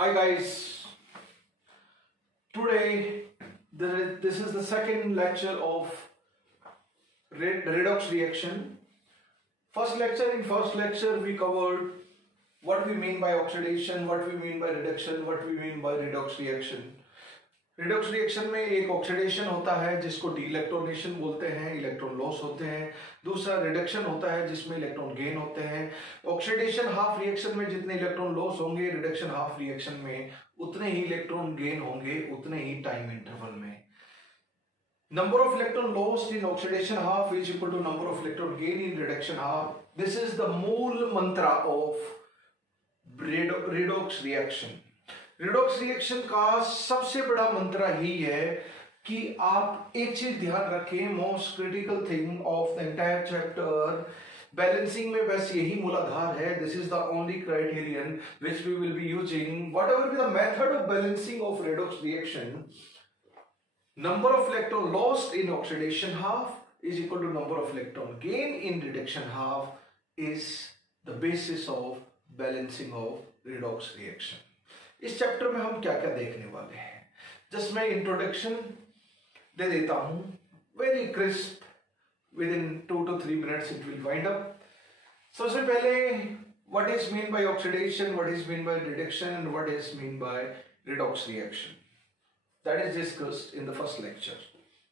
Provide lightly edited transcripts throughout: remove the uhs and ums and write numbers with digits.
Hi guys, today this is the second lecture of redox reaction. In first lecture we covered what we mean by oxidation, what we mean by reduction, what we mean by redox reaction. Redox reaction में एक oxidation होता है जिसको डीइलेक्ट्रोनेशन बोलते हैं, electron loss होते हैं। दूसरा रिडक्शन होता है जिसमें इलेक्ट्रॉन गेन होते हैं। ऑक्सीडेशन हाफ रिएक्शन में जितने इलेक्ट्रॉन लॉस होंगे, रिडक्शन हाफ रिएक्शन में उतने ही इलेक्ट्रॉन गेन होंगे, उतने ही टाइम इंटरवल में। Number of electron lost in oxidation half is equal to number of electron gain in reduction half. This is the मूल मंत्र of redox reaction. Redox reaction का सबसे बड़ा मंत्र ही है कि आप एक चीज ध्यान रखें, most critical thing of the entire chapter, balancing में बस यही मूलाधार है। This is the only criterion which we will be using whatever be the method of balancing of redox reaction. Number of electron lost in oxidation half is equal to number of electron gain in reduction half is the basis of balancing of redox reaction. इस chapter में हम क्या क्या देखने वाले हैं, just मैं introduction दे देता हूं, very crisp, with in 2 to 3 minutes it will wind up. सबसे पहले what is mean by oxidation, what is mean by reduction and what is mean by redox reaction, that is discussed in the first lecture.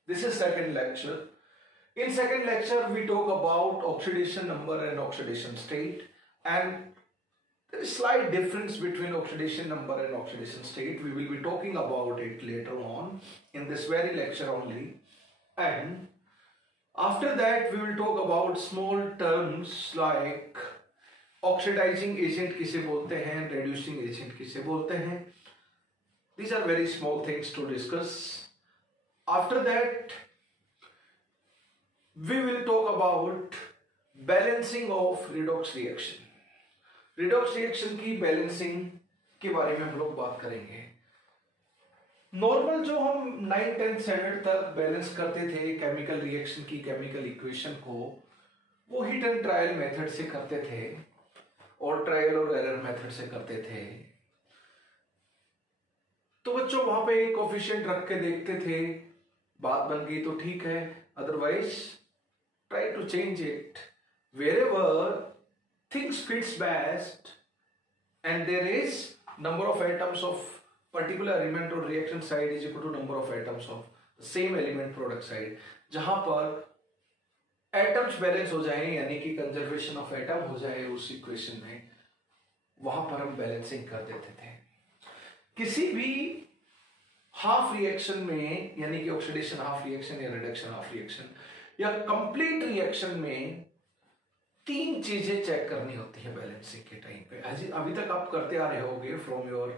This is second lecture. In second lecture we talk about oxidation number and oxidation state, and there is slight difference between oxidation number and oxidation state. We will be talking about it later on in this very lecture only. And after that we will talk about small terms like oxidizing agent किसे बोलते हैं, reducing agent किसे बोलते हैं. These are very small things to discuss. After that we will talk about balancing of redox reaction. Redox reaction की balancing के बारे में हम लोग बात करेंगे। नॉर्मल जो हम 9th-10th स्टैंडर्ड तक बैलेंस करते थे केमिकल रिएक्शन की केमिकल इक्वेशन को, वो हिट एंड ट्रायल मेथड से करते थे और ट्रायल और एरर मेथड से करते थे। तो बच्चों वहां पे कोफिशिएंट रख के देखते थे, बात बन गई तो ठीक है, otherwise try to change it wherever things fits best and there is number of atoms of particular element or reaction side is equal to number of atoms of the same element product side। जहां पर atoms balance हो जाए, यानी कि conservation of atom हो जाए उस equation में, वहां पर हम बैलेंसिंग कर देते थे। किसी भी हाफ रिएक्शन में, यानी कि ऑक्सीडेशन हाफ रिएक्शन या रिडक्शन हाफ रिएक्शन या कंप्लीट रिएक्शन में 3 चीजें चेक करनी होती है बैलेंसिंग के टाइम पे। अभी तक आप करते आ रहे होगे from your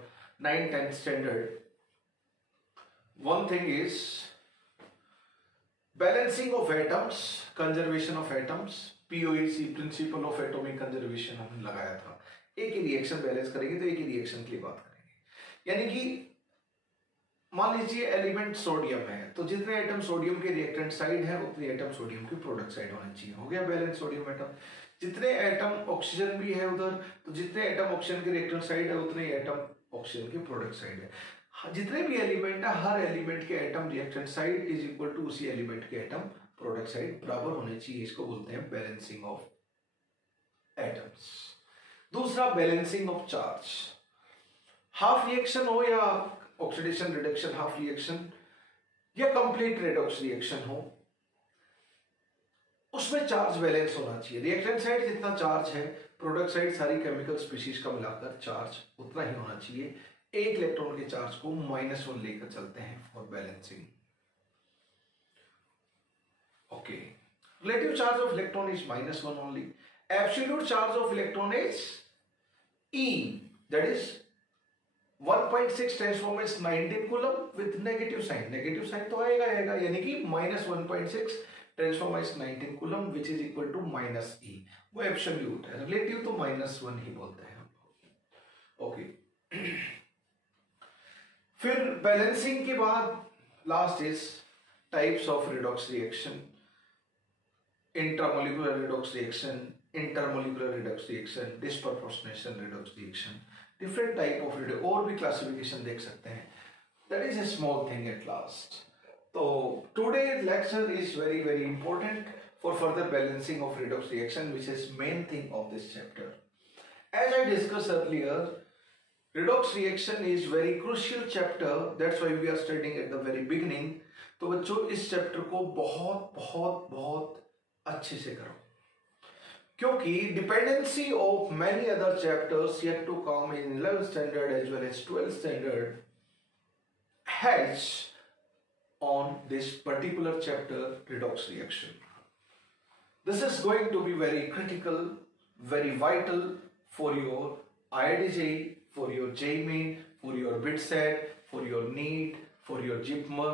9th-10th standard. One thing is balancing of atoms, conservation of atoms, POC principle of atomic conservation हमने लगाया था। एक ही रिएक्शन बैलेंस करेंगे तो एक ही रिएक्शन की बात करेंगे। यानी कि मान लीजिए एलिमेंट सोडियम है, तो जितने एटम सोडियम के रिएक्टेंट साइड है उतने एटम सोडियम की प्रोडक्ट साइड होना चाहिए। हो गया बैलेंस सोडियम एटम। जितने एटम ऑक्सीजन भी है उधर, तो जितने एटम ऑक्सीजन के रिएक्टेंट साइड है उतने एटम ऑक्सीजन की प्रोडक्ट साइड है। जितने भी एलिमेंट है, हर एलिमेंट के atom reactant side is equal to उसी एलिमेंट के एटम प्रोडक्ट साइड बराबर होने चाहिए। इसको बोलते हैं बैलेंसिंग ऑफ एटम्स। दूसरा balancing of charge. Half reaction हो या ऑक्सीडेशन रिडक्शन हाफ रिएक्शन या कंप्लीट रिडॉक्स रिएक्शन हो, उसमें चार्ज बैलेंस होना चाहिए। रिएक्टेंट साइड जितना चार्ज है, प्रोडक्ट साइड सारी केमिकल स्पीशीज का मिलाकर चार्ज उतना ही होना चाहिए। एक इलेक्ट्रॉन के चार्ज को -1 लेकर चलते हैं for balancing. Okay, relative charge of electron is -1 only. Absolute charge of electron is E, that is 1.6 10⁻⁻⁹ 19 coulomb with negative sign. Negative sign तो आएगा, यानी कि -1.6 10⁻⁹ 19 coulomb which is equal to -E। वो एब्सोल्यूट है, रिलेटिव तो -1 ही बोलते हैं। Okay, फिर बैलेंसिंग के बाद last is types of redox reaction. Intramolecular redox reaction, intermolecular redox reaction, disproportionation redox reaction, different type of और भी क्लासिफिकेशन देख सकते हैं. That is a small thing at last. तो today lecture is very very important for further balancing of redox reaction, which is main thing of this chapter. As I discussed earlier, redox reaction is very crucial chapter. That's why we are studying at the very beginning. तो बच्चों इस chapter को बहुत बहुत बहुत अच्छे से करो, क्योंकि dependency of many other chapters yet to come in 11th standard as well as 12th standard has on this particular chapter, redox reaction. This is going to be very critical, very vital for your IITJ, for your JEE, for your BITSAT, for your NEET, for your JIPMER,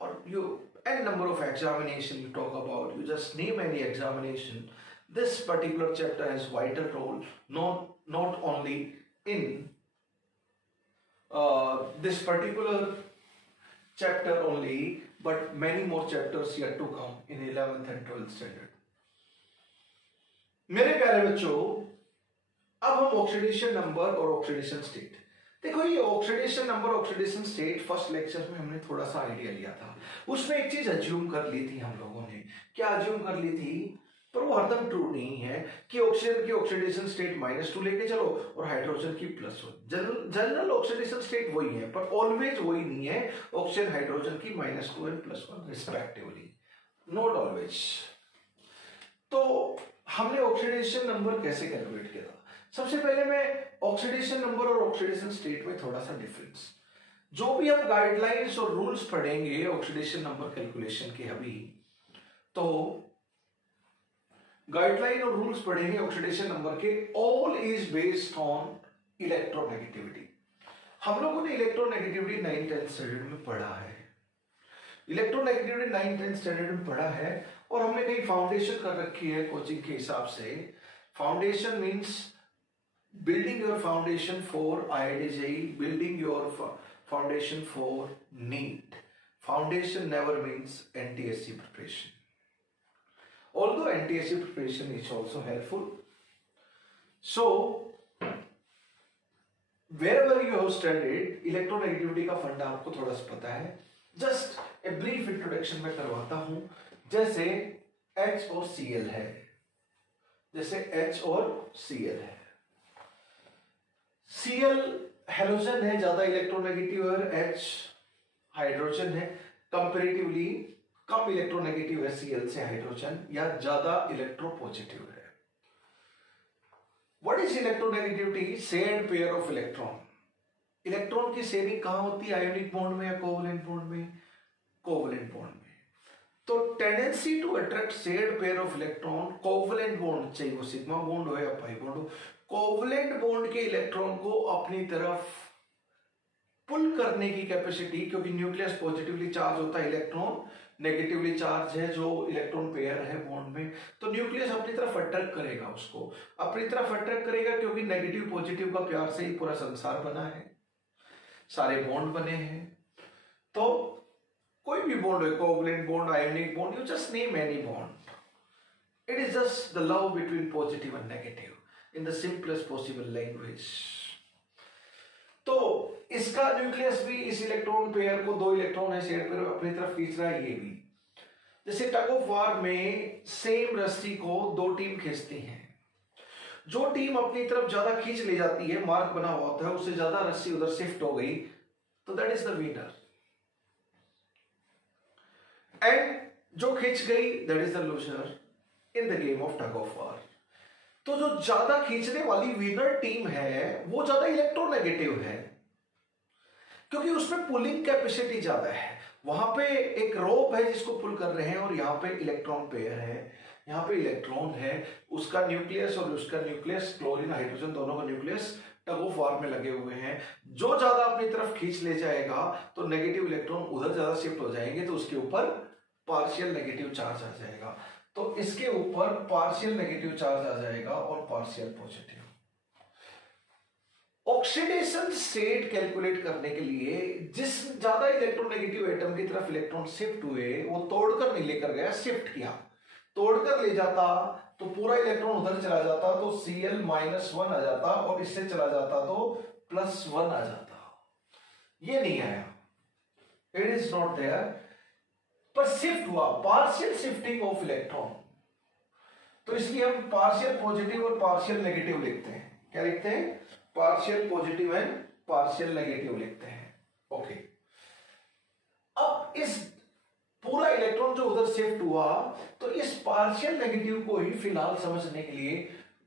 or you n number of examination you talk about. You just name any examination. This particular chapter has vital role, not only in this particular chapter only, but many more chapters yet to come in 11th and 12th standard. मेरे प्यारे बच्चों, अब हम oxidation number और oxidation state. देखो ये oxidation number oxidation state first lecture में हमने थोड़ा सा आइडिया लिया था. उसमें एक चीज अज्यूम कर ली थी हम लोगों ने. क्या अज्यूम कर ली थी? पर वो हरदम ट्रू नहीं है कि ऑक्सीजन की ऑक्सीडेशन स्टेट -2 लेके चलो और हाइड्रोजन की +1. जनरल ऑक्सीडेशन स्टेट वही है, पर ऑलवेज वही नहीं है. ऑक्सीजन हाइड्रोजन की -2 एंड +1 रिस्पेक्टिवली, नॉट ऑलवेज. तो हमने ऑक्सीडेशन नंबर कैसे कैलकुलेट किया था? सबसे पहले मैं ऑक्सीडेशन नंबर और ऑक्सीडेशन स्टेट में थोड़ा सा डिफरेंस, जो भी हम गाइडलाइंस और रूल्स पढ़ेंगे ऑक्सीडेशन नंबर कैलकुलेशन के अभी, तो गाइडलाइन और रूल्स पढ़ेंगे ऑक्सीडेशन नंबर के. All is based on electronegativity. हम लोगों ने इलेक्ट्रोनेगेटिविटी 9th-10th स्टैंडर्ड में पढ़ा है. इलेक्ट्रोनेगेटिविटी 9th-10th स्टैंडर्ड में पढ़ा है और हमने कहीं फाउंडेशन कर रखी है कोचिंग के हिसाब से. Foundation means building your foundation for IITJ, building your foundation for NEET. Foundation never means NTSC preparation. Although NTSC preparation is also helpful, so wherever you have studied, electronegativity का फंडा आपको थोड़ा सा पता है. जस्ट ए ब्रीफ इंट्रोडक्शन में करवाता हूं. जैसे H और Cl है, जैसे H और Cl है. Cl हेलोजन है, ज्यादा इलेक्ट्रोनेगेटिव, और H हाइड्रोजन है. कंपेरेटिवली कम इलेक्ट्रोनेगेटिव है Cl से हाइड्रोजन, या ज्यादा इलेक्ट्रोपॉजिटिव है. What is electronegativity? Shared pair of electron. Electron की शेयरिंग कहां होती है? आयोनिक बॉन्ड में या कोवलेंट बॉन्ड में? कोवलेंट बॉन्ड में. तो tendency to attract shared pair of electron, covalent bond, चाहे वो सिग्मा बॉन्ड हो या पाई बॉन्ड हो, कोवलेंट बॉन्ड के इलेक्ट्रॉन को अपनी तरफ पुल करने की कैपेसिटी, क्योंकि न्यूक्लियस पॉजिटिवली चार्ज होता है, इलेक्ट्रॉन नेगेटिवली चार्ज है जो इलेक्ट्रॉन पेयर है बॉन्ड में, तो न्यूक्लियस अपनी तरफ अट्रैक्ट करेगा, उसको अपनी तरफ अट्रैक्ट करेगा, क्योंकि नेगेटिव पॉजिटिव का प्यार से ही पूरा संसार बना है, सारे बॉन्ड बने हैं. तो कोई भी बॉन्ड हो, covalent bond, ionic bond, you just name any bond, it is just the love between positive and negative in the simplest possible language. तो इसका न्यूक्लियस भी इस इलेक्ट्रॉन पेयर को, 2 इलेक्ट्रॉन है शेयर पेयर, अपनी तरफ खींच रहा है. ये भी जैसे टग ऑफ वार में सेम रस्सी को 2 टीम खींचती हैं. जो टीम अपनी तरफ ज्यादा खींच ले जाती है, मार्क बना हुआ होता है, उससे ज्यादा रस्सी उधर शिफ्ट हो गई, तो that is the winner. And जो खींच गई, that is the loser in the game of tug of war. तो जो ज्यादा खींचने वाली विनर टीम है वो ज्यादा इलेक्ट्रोनेगेटिव है, क्योंकि उसमें पुलिंग कैपेसिटी ज्यादा है. वहां पे एक रोप है जिसको पुल कर रहे हैं, और यहाँ पे इलेक्ट्रॉन पेयर है, यहाँ पे इलेक्ट्रॉन है, उसका न्यूक्लियस और उसका न्यूक्लियस, क्लोरीन हाइड्रोजन दोनों का न्यूक्लियस टग ऑफ वार में लगे हुए हैं. जो ज्यादा अपनी तरफ खींच ले जाएगा तो नेगेटिव इलेक्ट्रॉन उधर ज्यादा शिफ्ट हो जाएंगे, तो उसके ऊपर पार्शियल नेगेटिव चार्ज आ जाएगा. तो इसके ऊपर पार्शियल नेगेटिव चार्ज आ जाएगा और partial positive. Oxidation state calculate करने के लिए जिस ज्यादा इलेक्ट्रोनेगेटिव एटम की तरफ इलेक्ट्रॉन शिफ्ट हुए, वो तोड़कर नहीं लेकर गया, शिफ्ट किया. तोड़कर ले जाता तो पूरा इलेक्ट्रॉन उधर चला जाता तो Cl-1 आ जाता और इससे चला जाता तो +1 आ जाता। ये नहीं आया, इट इज नॉट देयर, पर शिफ्ट हुआ, पार्शियल शिफ्टिंग ऑफ इलेक्ट्रॉन। तो इसलिए हम पार्शियल पॉजिटिव और पार्शियल नेगेटिव लिखते हैं। क्या लिखते हैं? Partial positive and partial negative लिखते हैं। ओके, अब इस पूरा इलेक्ट्रॉन जो उधर शिफ्ट हुआ तो इस पार्शियल नेगेटिव को ही फिलहाल समझने के लिए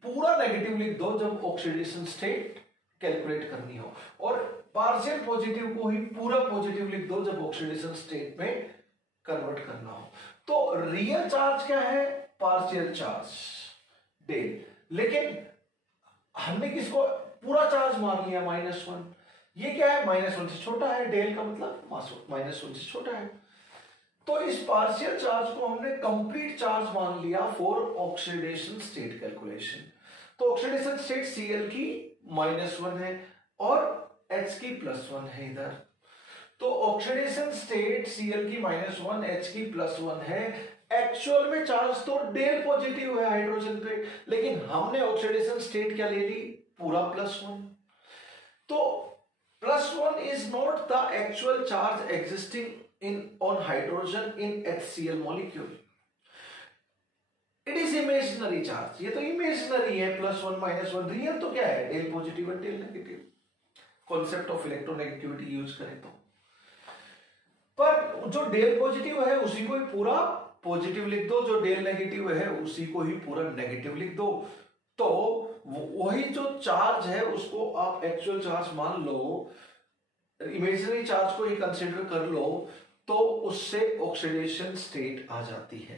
पूरा नेगेटिव लिख दो जब ऑक्सीडेशन स्टेट कैलकुलेट करनी हो, और पार्शियल पॉजिटिव को ही पूरा पॉजिटिव लिख दो जब ऑक्सीडेशन स्टेट में कन्वर्ट करना हो। तो रियल चार्ज क्या है? पार्शियल चार्ज डेल, लेकिन हमने किसको पूरा चार्ज मान लिया? -1। ये क्या है? -1 से छोटा है, डेल का मतलब -1 से छोटा है। तो इस पार्शियल चार्ज को हमने कंप्लीट चार्ज मान लिया फॉर ऑक्सीडेशन स्टेट कैलकुलेशन। तो ऑक्सीडेशन स्टेट Cl की -1 है और H की +1 है इधर। तो ऑक्सीडेशन स्टेट Cl की -1, H की +1 है। एक्चुअल में चार्ज तो डेल पॉजिटिव है हाइड्रोजन पे, लेकिन हमने ऑक्सीडेशन स्टेट क्या ले ली? पूरा +1। तो +1 is not the actual charge existing on hydrogen in HCl molecule. It is imaginary charge. ये तो imaginary है, +1 -1। रियल तो क्या है? डेल पॉजिटिव और del negative. Concept of electronegativity use करें तो, पर जो डेल पॉजिटिव है उसी को ही पूरा पॉजिटिव लिख दो, जो डेल नेगेटिव है उसी को ही पूरा नेगेटिव लिख दो। तो वही जो चार्ज है उसको आप एक्चुअल चार्ज मान लो, इमेजिनरी चार्ज को ही कंसिडर कर लो, तो उससे ऑक्सीडेशन स्टेट आ जाती है।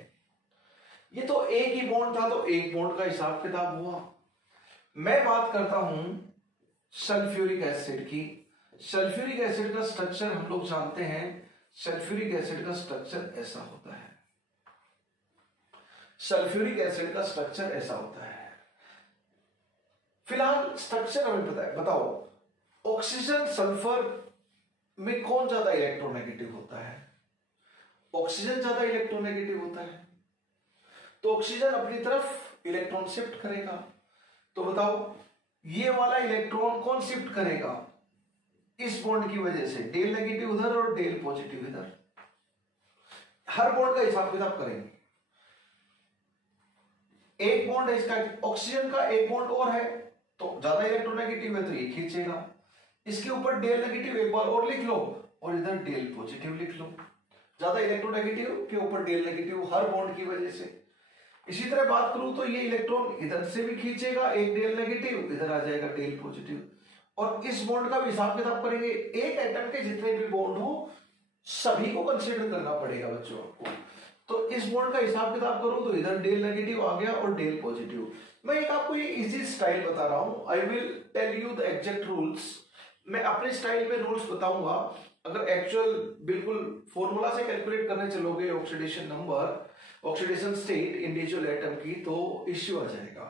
ये तो एक ही बॉन्ड था तो एक बॉन्ड का हिसाब किताब हुआ। मैं बात करता हूं सल्फ्यूरिक एसिड की। सल्फ्यूरिक एसिड का स्ट्रक्चर हम लोग जानते हैं। सल्फ्यूरिक एसिड का स्ट्रक्चर ऐसा होता है। सल्फ्यूरिक एसिड का स्ट्रक्चर ऐसा होता है। फिलहाल स्ट्रक्चर हमें पता है। बताओ ऑक्सीजन सल्फर में कौन ज्यादा इलेक्ट्रोनेगेटिव होता है? ऑक्सीजन ज्यादा इलेक्ट्रोनेगेटिव होता है। तो ऑक्सीजन अपनी तरफ इलेक्ट्रॉन शिफ्ट करेगा। तो बताओ ये वाला इलेक्ट्रॉन कौन शिफ्ट करेगा? इस बॉन्ड की वजह से डेल नेगेटिव उधर और डेल पॉजिटिव इधर। हर बॉन्ड का हिसाब किताब करेंगे। एक बॉन्ड है इसका, ऑक्सीजन का एक बॉन्ड और है तो ज्यादा इलेक्ट्रोनेगेटिव है तो ये खींचेगा। इसके ऊपर डेल नेगेटिव एक बार और लिख लो और इधर डेल पॉजिटिव लिख लो। ज्यादा इलेक्ट्रोनेगेटिव के ऊपर डेल नेगेटिव हर बॉन्ड की वजह से। इसी तरह बात करूं तो ये इलेक्ट्रॉन इधर से भी खींचेगा एक डेल नेगेटिव, इधर आ जाएगा डेल पॉजिटिव। और इस बॉन्ड का भी हिसाब किताब करेंगे। एक एटम के जितने भी बॉन्ड हो सभी को कंसीडर करना पड़ेगा बच्चों आपको। तो इस बॉन्ड का हिसाब किताब करो तो इधर डेल नेगेटिव आ गया और डेल पॉजिटिव। मैं एक आपको ये इजी स्टाइल बता रहा हूं। I will tell you the exact rules. मैं अपने स्टाइल में रूल्स बताऊंगा। अगर एक्चुअल बिल्कुल फॉर्मूला से कैलकुलेट करने चलोगे oxidation number, oxidation state individual atom की, तो इश्यू आ जाएगा।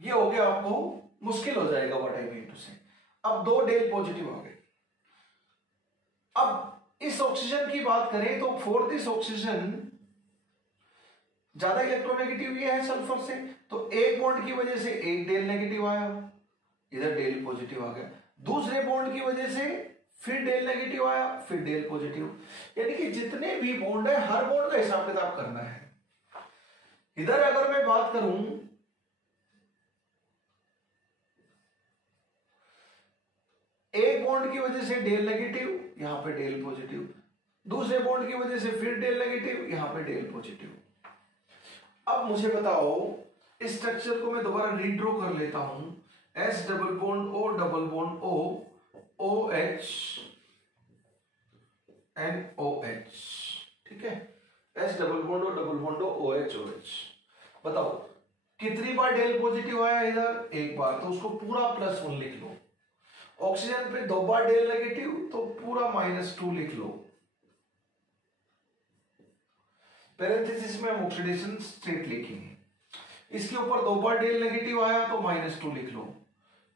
ये हो गया, आपको मुश्किल हो जाएगा व्हाट आई मीन टू से। अब दो डेल पॉजिटिव आ गए। अब इस ऑक्सीजन की बात करें तो फॉर दिस ऑक्सीजन ज्यादा इलेक्ट्रोनेगेटिव ये है सल्फर से, तो एक बॉन्ड की वजह से एक डेल नेगेटिव आया, इधर डेल पॉजिटिव आ गया। दूसरे बॉन्ड की वजह से फिर डेल नेगेटिव आया, फिर डेल पॉजिटिव। यानी कि जितने भी बॉन्ड है हर बॉन्ड का हिसाब किताब करना है। इधर अगर मैं बात करूं एक बॉन्ड की वजह से डेल नेगेटिव, यहां पे डेल पॉजिटिव। दूसरे बॉन्ड की वजह से फिर डेल नेगेटिव, यहां पे डेल पॉजिटिव। अब मुझे बताओ इस स्ट्रक्चर को मैं दोबारा रीड्रॉ कर लेता हूं। S double bond O double bond O, OH and OH, ठीक है। S double bond O double bond O, OH OH। बताओ कितनी बार डेल पॉजिटिव आया इधर? एक बार, तो उसको पूरा +1 लिख लो। ऑक्सीजन पे दो बार डेल नेगेटिव तो पूरा -2 लिख लो। पैरेंथेसिस में हम ऑक्सीडेशन स्टेट लिखेंगे। इसके ऊपर दो बार डेल नेगेटिव आया तो -2 लिख लो।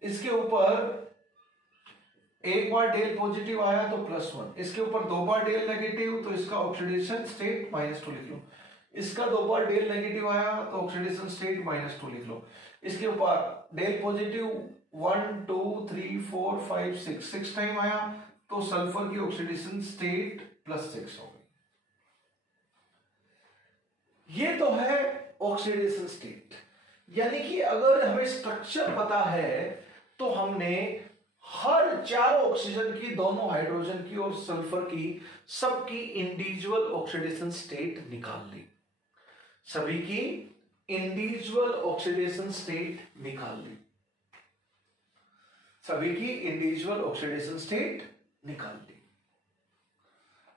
इसके ऊपर एक बार डेल पॉजिटिव आया तो +1। इसके ऊपर दो बार डेल नेगेटिव तो इसका ऑक्सीडेशन स्टेट -2 लिख लो। इसका 2 बार डेल नेगेटिव आया तो ऑक्सीडेशन स्टेट -2 लिख लो। इसके ऊपर डेल पॉजिटिव 1 2 3 4 5 6 टाइम आया तो सल्फर की ऑक्सीडेशन स्टेट +6 हो गई। ये तो है ऑक्सीडेशन स्टेट। यानी कि अगर हमें स्ट्रक्चर पता है तो हमने हर 4 ऑक्सीजन की, दोनों हाइड्रोजन की और सल्फर की, सबकी इंडिविजुअल ऑक्सीडेशन स्टेट निकाल ली। सभी की इंडिविजुअल ऑक्सीडेशन स्टेट निकाल ली। सभी की इंडिविजुअल ऑक्सीडेशन स्टेट निकाल ली।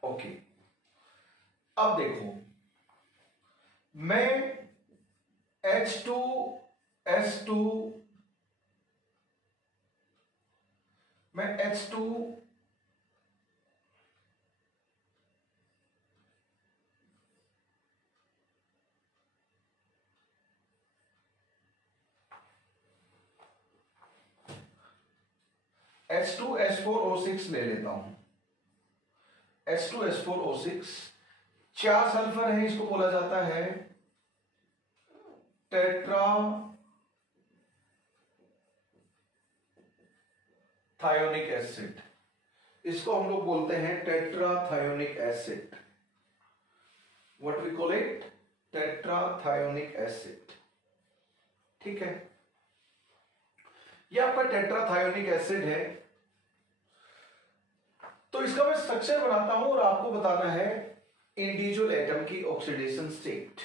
ओके, अब देखो, मैं H2S2 मैं H2 H2S4O6 ले लेता हूं। H2S4O6, 4 सल्फर है, इसको बोला जाता है टेट्रा थायोनिक एसिड। इसको हम लोग बोलते हैं tetrathionic acid. What we call it? Tetrathionic acid. ठीक है, ये आपका टेट्राथायोनिक एसिड है। तो इसका मैं स्ट्रक्चर बनाता हूं और आपको बताना है इंडिविजुअल एटम की ऑक्सीडेशन स्टेट।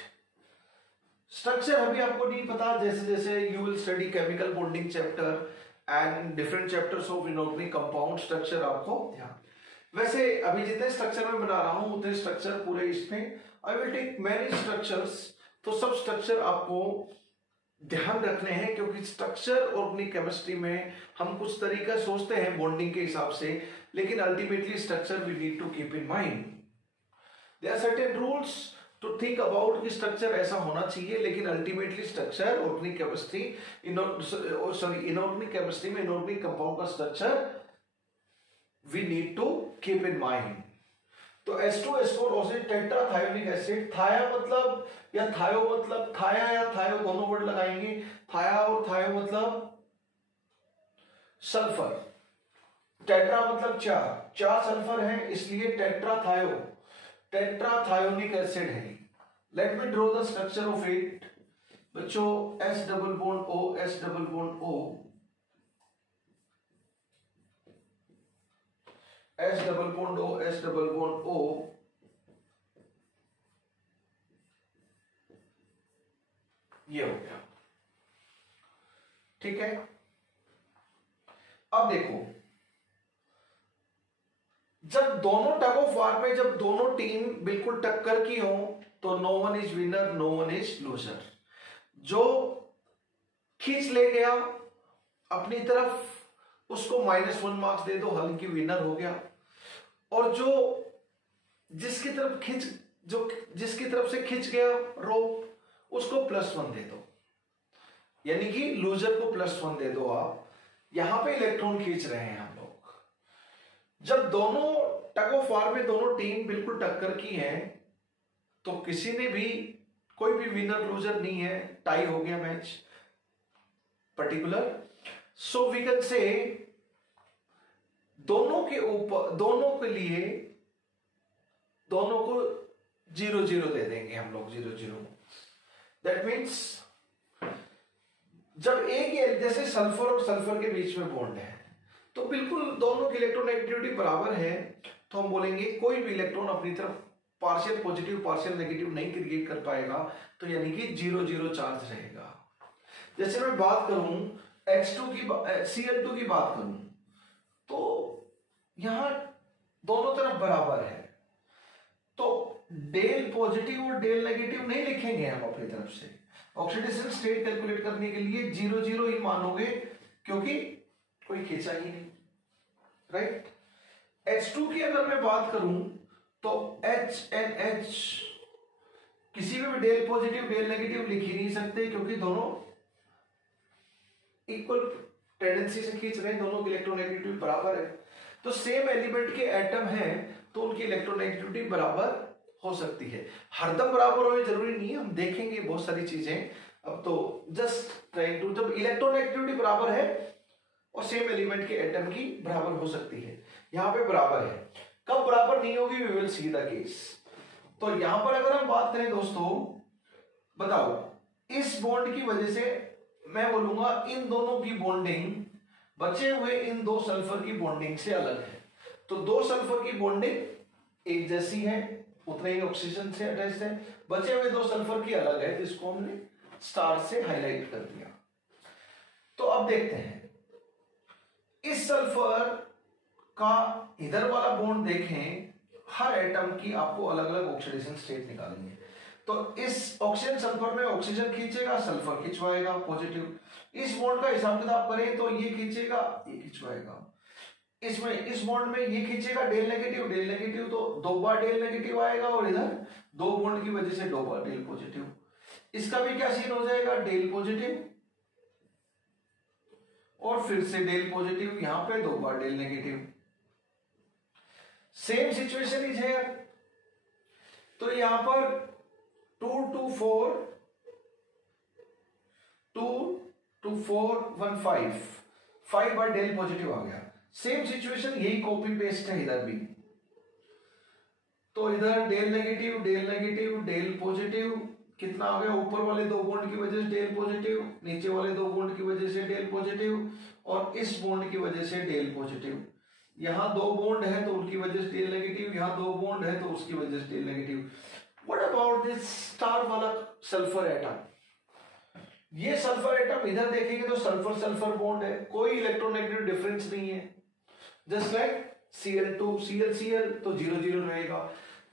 स्ट्रक्चर अभी आपको नहीं पता, जैसे जैसे you will study chemical bonding chapter and different chapters of inorganic compound, structure आपको ध्यान। वैसे अभी जितने स्ट्रक्चर मैं बना रहा हूं उतने स्ट्रक्चर पूरे इसमें I will take many structures, तो सब स्ट्रक्चर आपको ध्यान रखने हैं, क्योंकि स्ट्रक्चर ऑर्गेनिक केमिस्ट्री में हम कुछ तरीका सोचते हैं बॉन्डिंग के हिसाब से, लेकिन ultimately structure we need to keep in mind. There are certain rules to think about कि स्ट्रक्चर ऐसा होना चाहिए, लेकिन ultimately structure organic chemistry inorganic chemistry में इनऑर्गेनिक कंपाउंड का structure we need to keep in mind. तो H2S4O6 टेट्राथायोनिक acid, थाया मतलब या थायो मतलब, थाया या थायो दोनों वर्ड लगाएंगे। थाया और थायो मतलब सल्फर, टेट्रा मतलब 4 सल्फर है, इसलिए टेट्राथायो, टेट्राथायोनिक एसिड है। Let me draw the structure of it. बच्चों, S double bond O, S double bond O, S double bond O, S double bond O, ये हो गया। ठीक है, अब देखो, जब दोनों टग ऑफ वार में, जब दोनों टीम बिल्कुल टक्कर की हो, तो no one is winner, no one is loser. जो खींच ले गया अपनी तरफ, उसको -1 मार्क्स दे दो, हल्की विनर हो गया। और जो जिसकी तरफ से खिंच गया रोप, उसको +1 दे दो, यानी कि लूजर को +1 दे दो आप। यहां पे इलेक्ट्रॉन खींच रहे हैं हम लोग। जब दोनों टग ऑफ वार में दोनों टीम बिल्कुल टक्कर की है, तो किसी ने भी, कोई भी विनर लूजर नहीं है, टाई हो गया match particular. So we can say दोनों के ऊपर, दोनों के लिए, दोनों को 0-0 दे देंगे हम लोग, 0-0। दैट मीन्स जब एक, जैसे सल्फर और सल्फर के बीच में बॉन्ड है, तो बिल्कुल दोनों की इलेक्ट्रोनेगेटिविटी बराबर है, तो हम बोलेंगे कोई भी इलेक्ट्रॉन अपनी तरफ पार्शियल पॉजिटिव पार्शियल नेगेटिव नहीं क्रिएट कर पाएगा, तो यानी कि 0-0 चार्ज रहेगा। जैसे मैं बात करूं H2 की, Cl2 की बात करूं, तो यहां दोनों तरफ बराबर है, तो डेल पॉजिटिव और डेल नेगेटिव नहीं लिखेंगे हम अपनी तरफ से। ऑक्सीडेशन स्टेट कैलकुलेट करने के लिए 0-0 ही मानोगे, क्योंकि कोई खींचा ही नहीं, राइट। H2 की अगर मैं बात करूं, तो HNH, किसी में भी डेल पॉजिटिव डेल नेगेटिव लिख ही नहीं सकते, क्योंकि दोनों इक्वल टेंडेंसी से खींच रहे हैं, दोनों की इलेक्ट्रोनेगेटिविटी बराबर है। तो सेम एलिमेंट के एटम हैं, तो उनकी इलेक्ट्रोनेगेटिविटी बराबर हो सकती है। हरदम बराबर हो जरूरी नहीं है, हम देखेंगे बहुत सारी चीजें। अब तो जस्ट ट्राइंग टू, जब इलेक्ट्रोनेगेटिविटी बराबर है और सेम एलिमेंट के एटम की बराबर हो सकती है, यहाँ पे बराबर है। कब बराबर नहीं होगी, we will see the case. तो यहां पर अगर हम बात करें दोस्तों, बताओ इस बॉन्ड की वजह से मैं बोलूंगा इन दोनों की बॉन्डिंग बचे हुए इन दो सल्फर की बॉन्डिंग से अलग है। तो दो सल्फर की बॉन्डिंग एक जैसी है, उतने ही ऑक्सीजन से अटैच्ड है, बचे हुए दो सल्फर की अलग है, जिसको हमने स्टार से हाईलाइट कर दिया। तो अब देखते हैं इस सल्फर का इधर वाला बॉन्ड देखें, हर एटम की आपको अलग अलग ऑक्सीडेशन स्टेट निकालनी है। तो इस ऑक्सीजन सल्फर में ऑक्सीजन खींचेगा, सल्फर खिंचवाएगा पॉजिटिव। इस बॉन्ड का हिसाब किताब करें तो ये खींचेगा, ये खिंचवाएगा। इसमें इस बॉन्ड में ये खींचेगा डेल नेगेटिव, तो दो बार डेल नेगेटिव आएगा, और इधर दो बॉन्ड की वजह से दो बार डेल पॉजिटिव। इसका भी क्या सीन हो जाएगा, डेल पॉजिटिव और फिर से डेल पॉजिटिव, यहां पे दो बार del negative. Same situation is है। तो यहां पर 2 2 4 2 2 4 1 5 बार डेल पॉजिटिव आ गया। सेम सिचुएशन, यही कॉपी पेस्ट है इधर भी। तो इधर डेल नेगेटिव डेल पॉजिटिव, कितना आ गया, ऊपर वाले दो बॉन्ड की वजह से डेल पॉजिटिव, नीचे वाले दो बॉन्ड की वजह से डेल पॉजिटिव, और इस बॉन्ड की वजह से डेल पॉजिटिव। यहां दो बॉन्ड है तो उनकी वजह से डेल नेगेटिव, यहां दो बॉन्ड है तो उसकी वजह से del negative. What about this star वाला सल्फर एटम? ये सल्फर एटम इधर देखेंगे तो सल्फर सल्फर बॉन्ड है, कोई इलेक्ट्रोनेगेटिव डिफरेंस नहीं है, जस्ट लाइक Cl2 ClCl, तो 0 0 रहेगा।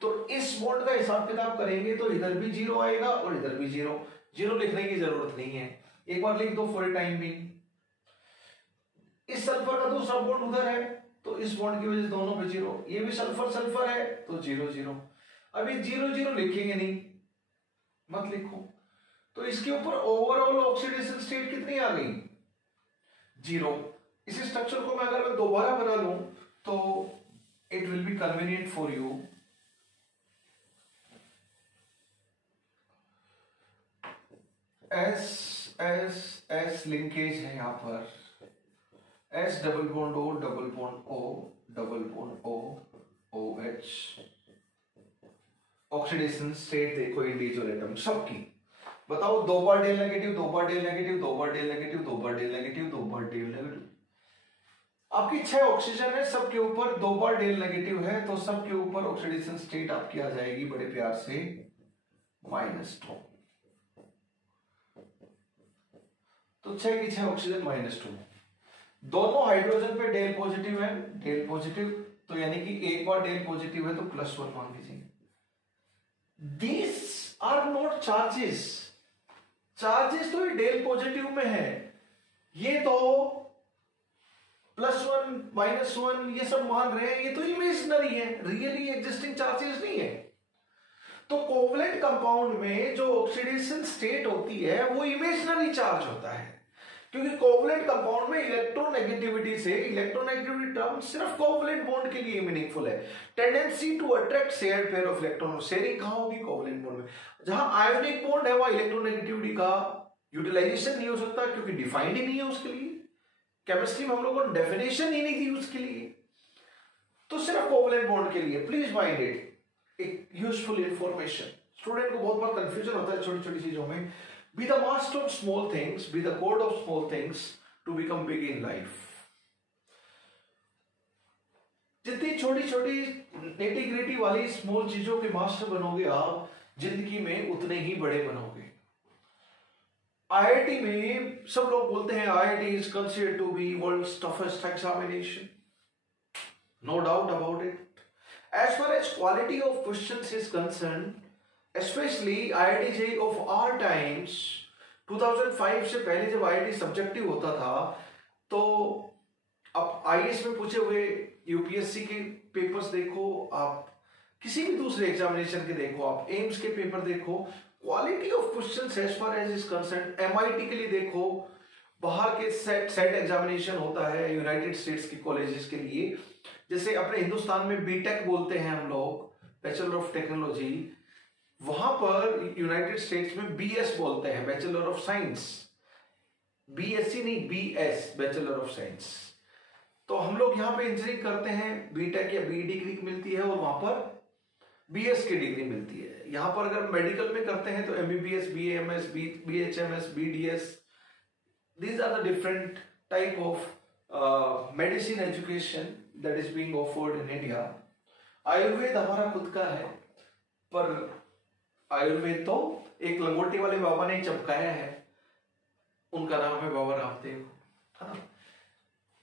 तो इस बॉन्ड का हिसाब किताब करेंगे तो इधर भी 0 आएगा और इधर भी 0 0 लिखने की जरूरत नहीं है, एक बार लिख दो फॉर टाइम भी। इस सल्फर का दूसरा बॉन्ड उधर है तो इस बॉन्ड की वजह से दोनों पे 0, ये भी सल्फर सल्फर है तो 0 0। अभी 0 0 लिखेंगे नहीं, मत लिखो। तो इसके ऊपर ओवरऑल ऑक्सीडेशन स्टेट कितनी आ गई, 0। इस स्ट्रक्चर को मैं अगर दोबारा बना लूं तो it will be convenient for you. S linkage है यहां पर, S double bond O double bond O double bond O OH। Oxidation state देखो इंडिविजुअल एटम सबकी, बताओ दो बार डेल नेगेटिव, दो बार डेल नेगेटिव, दो बार डेल नेगेटिव, दो बार डेल नेगेटिव, दो बार डेल नेगेटिव। आपकी 6 ऑक्सीजन है, सबके ऊपर दो बार डेल नेगेटिव है, तो सबके ऊपर ऑक्सीडेशन स्टेट आपकी आ जाएगी बड़े प्यार से -2। तो 6 की 6 ऑक्सीजन -2। दोनों हाइड्रोजन पे डेल पॉजिटिव है, डेल पॉजिटिव, तो यानी कि एक बार डेल पॉजिटिव है तो +1 मान लीजिए। These are not charges, charges तो डेल पॉजिटिव में है, ये तो +1 -1 ये सब मान रहे हैं, ये तो इमेजिनरी है, रियली एग्जिस्टिंग चार्जेस नहीं है। तो कोवलेंट कंपाउंड में जो ऑक्सीडेशन स्टेट होती है वो इमेजिनरी चार्ज होता है, क्योंकि कोवलेंट कंपाउंड में इलेक्ट्रोनेगेटिविटी से, इलेक्ट्रोनेगेटिविटी टर्म सिर्फ कोवलेंट बॉन्ड के लिए मीनिंगफुल है। Tendency to attract shared pair of electron, sharing कहां होगी, कोवलेंट बॉन्ड में। जहां आयोनिक बॉन्ड है वहां इलेक्ट्रोनेगेटिविटी का यूटिलाइजेशन नहीं हो सकता, क्योंकि डिफाइंड ही नहीं है उसके लिए, केमिस्ट्री में हम लोगों ने डेफिनेशन ही नहीं दी उसके लिए, तो सिर्फ कोवलेंट बॉन्ड के लिए। प्लीज माइंड इट, एक यूजफुल इंफॉर्मेशन। स्टूडेंट को बहुत बार कंफ्यूजन होता है छोटी छोटी चीजों में। Be the master of small things, be the god of small things to become big in life. जितनी छोटी छोटी नेटी ग्रिटी वाली स्मॉल चीजों के मास्टर बनोगे आप जिंदगी में, उतने ही बड़े बनोगे। IIT में सब लोग बोलते हैं IIT is considered to be world's toughest examination. No doubt about it. As far as quality of questions is concerned, especially IIT JEE of our times, 2005 से पहले जब IIT सब्जेक्टिव होता था, तो अब IAS में पूछे हुए UPSC के पेपर्स देखो, आप किसी भी दूसरे एग्जामिनेशन के देखो, आप एम्स के पेपर देखो, quality of questions as far as is concerned, MIT के लिए देखो, बाहर के सेट एग्जामिनेशन होता है यूनाइटेड स्टेट्स के कॉलेजेस के लिए, जैसे अपने हिंदुस्तान में बीटेक बोलते हैं हम लोग, बैचलर ऑफ टेक्नोलॉजी, वहां पर यूनाइटेड स्टेट्स में बीएस बोलते हैं, बैचलर ऑफ साइंस। बीएससी नहीं, बीएस, बैचलर ऑफ साइंस। तो हम लोग यहाँ पे इंजीनियरिंग करते हैं, बीटेक या बी डिग्री मिलती है और वहां पर बीएस की डिग्री मिलती है। यहाँ पर अगर मेडिकल में करते हैं तो MBBS, BMS, BHMS, BDS, these are the different type of medicine education that is being offered in India. Ayurveda हमारा खुद का है, पर आयुर्वेद तो एक लंगोटी वाले बाबा ने चमकाया है, उनका नाम है बाबा रामदेव, है ना।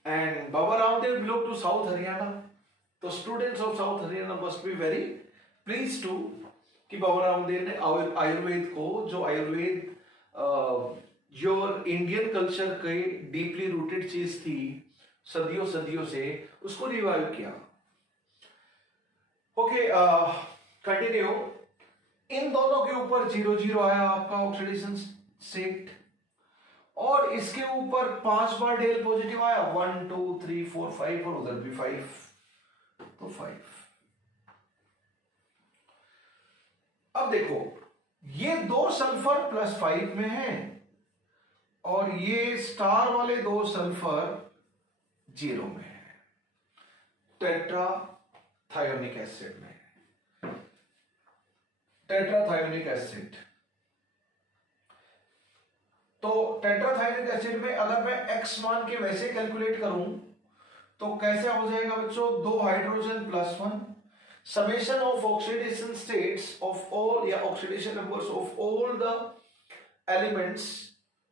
And Baba Ramdev belong to south Haryana, तो students of south Haryana must be very please to कि बाबा रामदेव ने आयुर्वेद को, जो आयुर्वेद योर इंडियन कल्चर के डीपली रूटेड चीज थी सदियों सदियों से, उसको रिवाइव किया। Okay, continue. इन दोनों के ऊपर 0 0 आया आपका ऑक्सीडेशन स्टेट, और इसके ऊपर 5 बार डेल पॉजिटिव आया, 1 2 3 4 5, और उधर भी 5, तो 5। अब देखो, ये 2 सल्फर +5 में है और ये स्टार वाले 2 सल्फर 0 में है, टेट्राथायोनिक एसिड में, टेट्राथायोनिक एसिड। तो टेट्राथायोनिक एसिड में अगर मैं एक्स मान के वैसे कैलकुलेट करूं तो कैसे हो जाएगा बच्चों, 2 hydrogen +1, summation of oxidation states of all या oxidation numbers of all the elements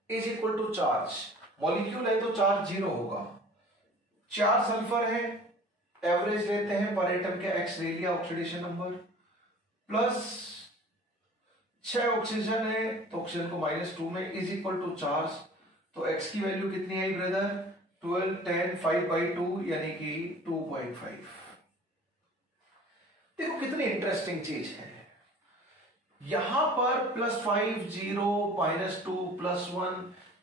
is equal to charge. Molecule है तो चार्ज 0 होगा। 4 सल्फर है, एवरेज लेते हैं पर एटम के, एक्स ले लिया ऑक्सीडेशन नंबर, प्लस 6 ऑक्सीजन है तो ऑक्सीजन को -2 में, इज इक्वल टू चार्ज। तो एक्स की वैल्यू कितनी आई ब्रदर, 12 10 5/2 यानी कि 2.5। देखो कितनी इंटरेस्टिंग चीज है, यहां पर +5 0 -2 +1,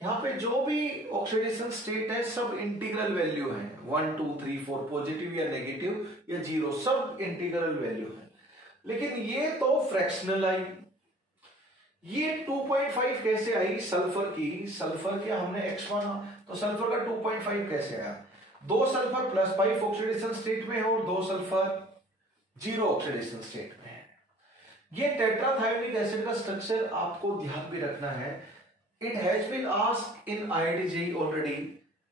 यहां पे जो भी ऑक्सीडेशन स्टेट है सब इंटीग्रल वैल्यू है, 1 2 3 4 पॉजिटिव या नेगेटिव या 0, सब इंटीग्रल वैल्यू है। लेकिन ये तो फ्रैक्शनल आई, ये 2.5 कैसे आई सल्फर की, सल्फर के हमने x माना तो सल्फर का 2.5 कैसे आया, 2 सल्फर +5 ऑक्सीडेशन स्टेट में है और 2 सल्फर 0 ऑक्सीडेशन स्टेट में है। ये टेट्राथायोनिक एसिड का स्ट्रक्चर आपको ध्यान भी रखना है। It has been asked in IIT already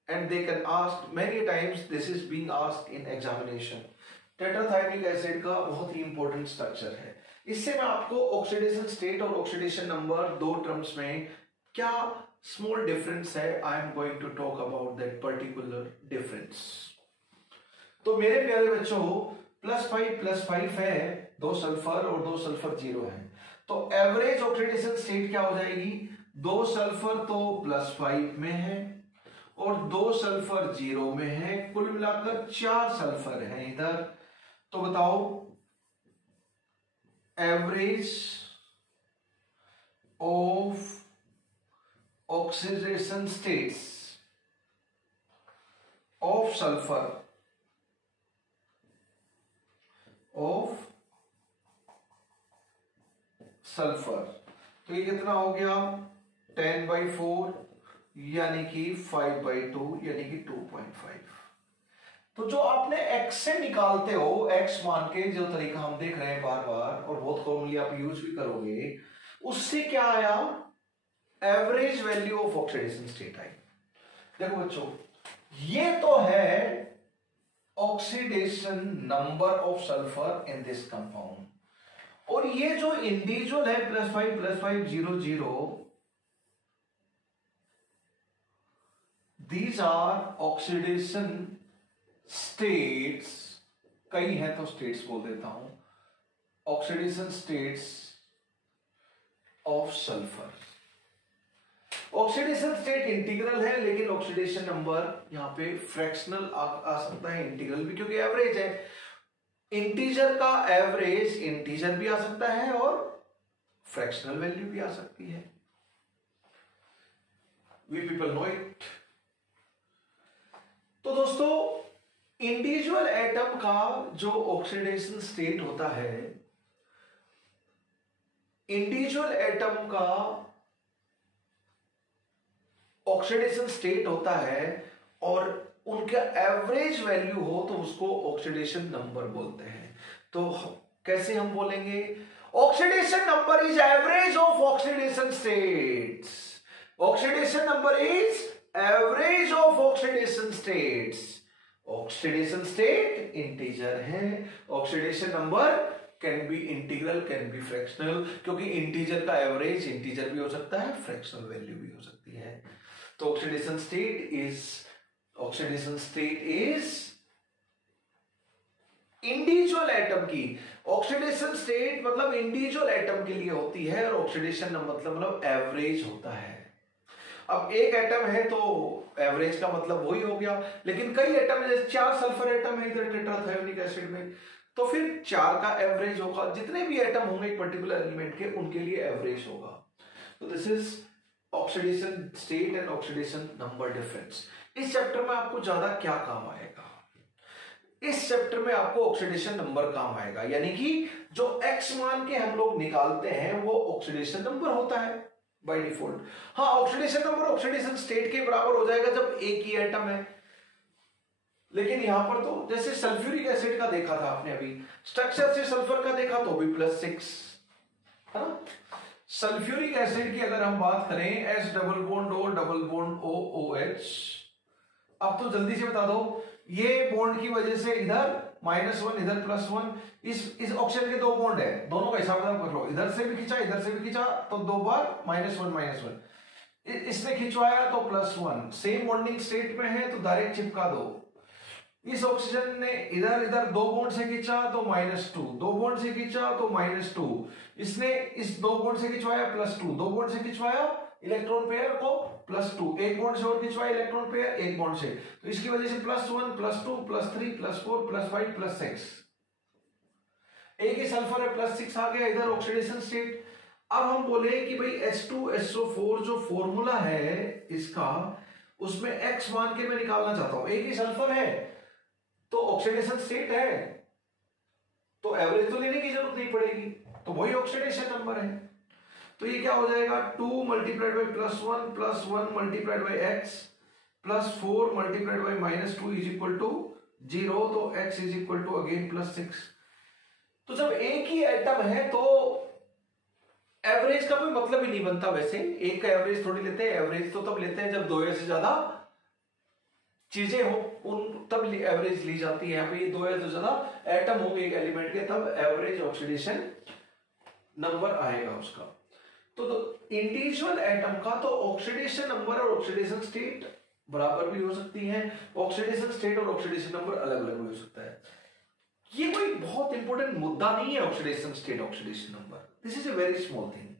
and they can ask many times, this is being asked in examination. Tetrathionic acid का बहुत ही इंपॉर्टेंट स्ट्रक्चर है। इससे मैं आपको ऑक्सीडेशन स्टेट और ऑक्सीडेशन नंबर 2 टर्म्स में क्या स्मॉल डिफरेंस है, I am going to talk about that particular difference. तो मेरे प्यारे बच्चों, +5 है, 2 सल्फर और 2 सल्फर 0 है, तो एवरेज ऑक्सीडेशन स्टेट क्या हो जाएगी, 2 सल्फर तो +5 में है और 2 सल्फर 0 में है, कुल मिलाकर 4 सल्फर है इधर। तो बताओ average of oxidation states of sulphur तो ये कितना हो गया, 10/4 यानी कि 5/2 यानी कि 2.5। तो जो आपने x से निकालते हो, x मान के जो तरीका हम देख रहे हैं बार बार और बहुत कॉमनली आप यूज भी करोगे, उससे क्या आया, average value of oxidation state आई। देखो बच्चों, ये तो है oxidation number of sulphur in this compound, और ये जो इंडिविजुअल है +5 0 0, these are oxidation states, कई हैं तो स्टेट्स बोल देता हूं, oxidation states of sulphur. Oxidation state integral है, लेकिन ऑक्सीडेशन नंबर यहां पे फ्रैक्शनल आ सकता है, इंटीग्रल भी, क्योंकि एवरेज है। इंटीजर का एवरेज इंटीजर भी आ सकता है और फ्रैक्शनल वैल्यू भी आ सकती है। We people know it. तो दोस्तों, इंडिविजुअल एटम का जो ऑक्सीडेशन स्टेट होता है इंडिविजुअल एटम का ऑक्सीडेशन स्टेट होता है और उनका एवरेज वैल्यू हो तो उसको ऑक्सीडेशन नंबर बोलते हैं। तो कैसे हम बोलेंगे? Oxidation number is average of oxidation states. Oxidation number is average of oxidation states. Oxidation state integer है, oxidation number can be integral, can be fractional, क्योंकि इंटीजर का एवरेज इंटीजर भी हो सकता है, फ्रैक्शनल वैल्यू भी हो सकती है। तो oxidation state is individual atom की। ऑक्सीडेशन स्टेट मतलब इंडिविजुअल एटम के लिए होती है और ऑक्सीडेशन मतलब एवरेज होता है। अब एक एटम है तो एवरेज का मतलब वही हो गया, लेकिन कई एटम है, जैसे 4 सल्फर एटम है इधर टेट्राथायोनिक एसिड में, तो फिर 4 का एवरेज होगा। जितने भी एटम होंगे एक पर्टिकुलर एलिमेंट के, उनके लिए एवरेज होगा। तो this is oxidation state and oxidation number difference. इस चैप्टर में आपको ज्यादा क्या काम आएगा? इस चैप्टर में आपको ऑक्सीडेशन नंबर काम आएगा, यानी कि जो एक्स मान के हम लोग निकालते हैं वो ऑक्सीडेशन नंबर होता है बाय डिफॉल्ट। हाँ, ऑक्सीडेशन नंबर ऑक्सीडेशन स्टेट के बराबर हो जाएगा जब एक ही एटम है, लेकिन यहां पर तो जैसे सल्फ्यूरिक एसिड का देखा था आपने अभी, स्ट्रक्चर से सल्फर का देखा तो भी +6 है ना। सल्फ्यूरिक एसिड की अगर हम बात करें, S double bond O double bond O OH, अब तो जल्दी से बता दो, ये बॉन्ड की वजह से इधर -1 इधर +1, इस ऑक्सीजन के 2 बॉन्ड है, दोनों का हिसाब किताब कर लो, इधर से भी खींचा इधर से भी खींचा तो 2 बार -1 इसने खिंचवाया तो +1, सेम बॉन्डिंग स्टेट में है तो डायरेक्ट चिपका दो। इस ऑक्सीजन ने इधर इधर 2 बॉन्ड से खींचा तो -2, 2 बॉन्ड से खींचा तो -2, इसने इस 2 बॉन्ड से खिंचवाया +2, 2 बॉन्ड से खिंचवाया इलेक्ट्रॉन पेयर को +2, एक बॉन्ड से और खिंचवाया इलेक्ट्रॉन पेयर एक बॉन्ड से, तो इसकी वजह से +1 +2 +3 +4 +5 +6, एक ही सल्फर है +6 आ गया इधर ऑक्सीडेशन स्टेट। अब हम बोले कि भाई H2SO4 जो फॉर्मूला है इसका, उसमें X मान के मैं निकालना चाहता हूं, एक ही सल्फर है तो ऑक्सीडेशन स्टेट है तो एवरेज तो लेने की जरूरत नहीं पड़ेगी, तो वही ऑक्सीडेशन नंबर है। तो ये क्या हो जाएगा, 2 × +1 +1 × X +4 × -2 = 0, तो X = अगेन +6। तो जब एक ही एटम है तो एवरेज का कोई मतलब ही नहीं बनता। वैसे एक का एवरेज थोड़ी लेते हैं, एवरेज तो तब लेते हैं जब 2 या से ज्यादा चीजें हो, उन तब एवरेज ली जाती है। यहाँ पे ये 2 या से ज्यादा एटम होंगे एक एलिमेंट के, तब एवरेज ऑक्सीडेशन नंबर आएगा उसका। तो इंडिविजुअल एटम का तो ऑक्सीडेशन नंबर और ऑक्सीडेशन स्टेट बराबर भी हो सकती है, ऑक्सीडेशन स्टेट और ऑक्सीडेशन नंबर अलग अलग भी हो सकता है। ये कोई बहुत इंपॉर्टेंट मुद्दा नहीं है oxidation state oxidation number, this is a very small thing,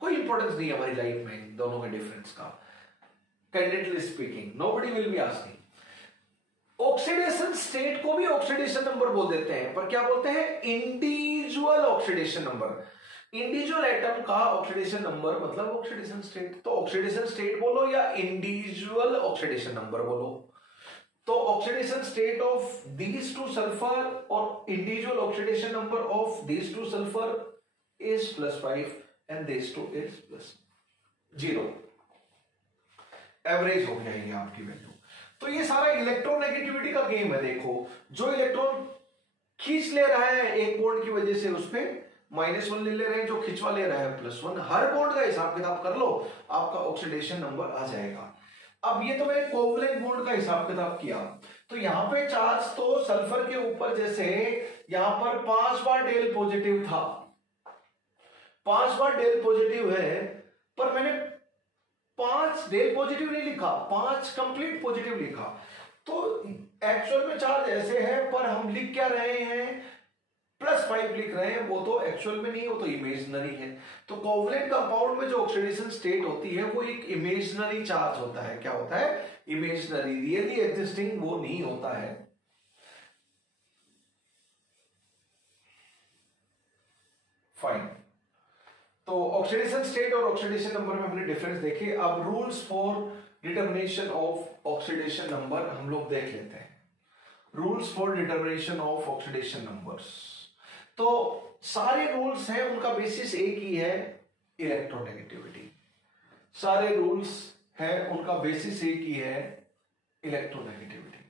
कोई इंपॉर्टेंस नहीं है हमारी लाइफ में दोनों के डिफरेंस का। Candidly speaking, nobody will be asking. Oxidation state को भी ऑक्सीडेशन नंबर बोल देते हैं, पर क्या बोलते हैं, individual oxidation number. Individual atom का ऑक्सीडेशन नंबर मतलब ऑक्सीडेशन स्टेट, तो ऑक्सीडेशन स्टेट बोलो या इंडिविजुअल ऑक्सीडेशन नंबर बोलो। तो oxidation state of these 2 sulphur और individual oxidation number of these 2 sulphur is +5 and these 2 is +0। Average हो गया ये आपकी वैल्यू। तो ये सारा इलेक्ट्रोनेगेटिविटी का गेम है। देखो, जो इलेक्ट्रॉन खींच ले रहा है एक बॉन्ड की वजह से उस पे -1 ले रहे हैं, जो खिंचवा ले रहा है +1, हर बॉन्ड का हिसाब किताब कर लो, आपका ऑक्सीडेशन नंबर आ जाएगा। अब ये तो मैंने कोवलेंट बॉन्ड का हिसाब किताब किया, तो यहां पे चार्ज तो सल्फर के ऊपर जैसे यहां पर 5 बार डेल पॉजिटिव था, 5 बार डेल पॉजिटिव है, पर मैंने 5 डेल पॉजिटिव नहीं लिखा, 5 कंप्लीट पॉजिटिव लिखा। तो एक्चुअल में चार्ज ऐसे है, पर हम लिख क्या रहे हैं, +5 लिख रहे हैं, वो तो एक्चुअल में नहीं, वो तो इमेजिनरी है। तो कोवलेंट कंपाउंड में जो ऑक्सीडेशन स्टेट होती है वो एक इमेजिनरी चार्ज होता है। क्या होता है, इमेजिनरी, रियली एग्जिस्टिंग वो नहीं होता है। फाइन, तो ऑक्सीडेशन स्टेट और ऑक्सीडेशन नंबर में हमने डिफरेंस देखे। अब rules for determination of oxidation number हम लोग देख लेते हैं। Rules for determination of oxidation numbers. तो सारे रूल्स हैं उनका बेसिस एक ही है, इलेक्ट्रोनेगेटिविटी। सारे रूल्स हैं उनका बेसिस एक ही है, इलेक्ट्रोनेगेटिविटी।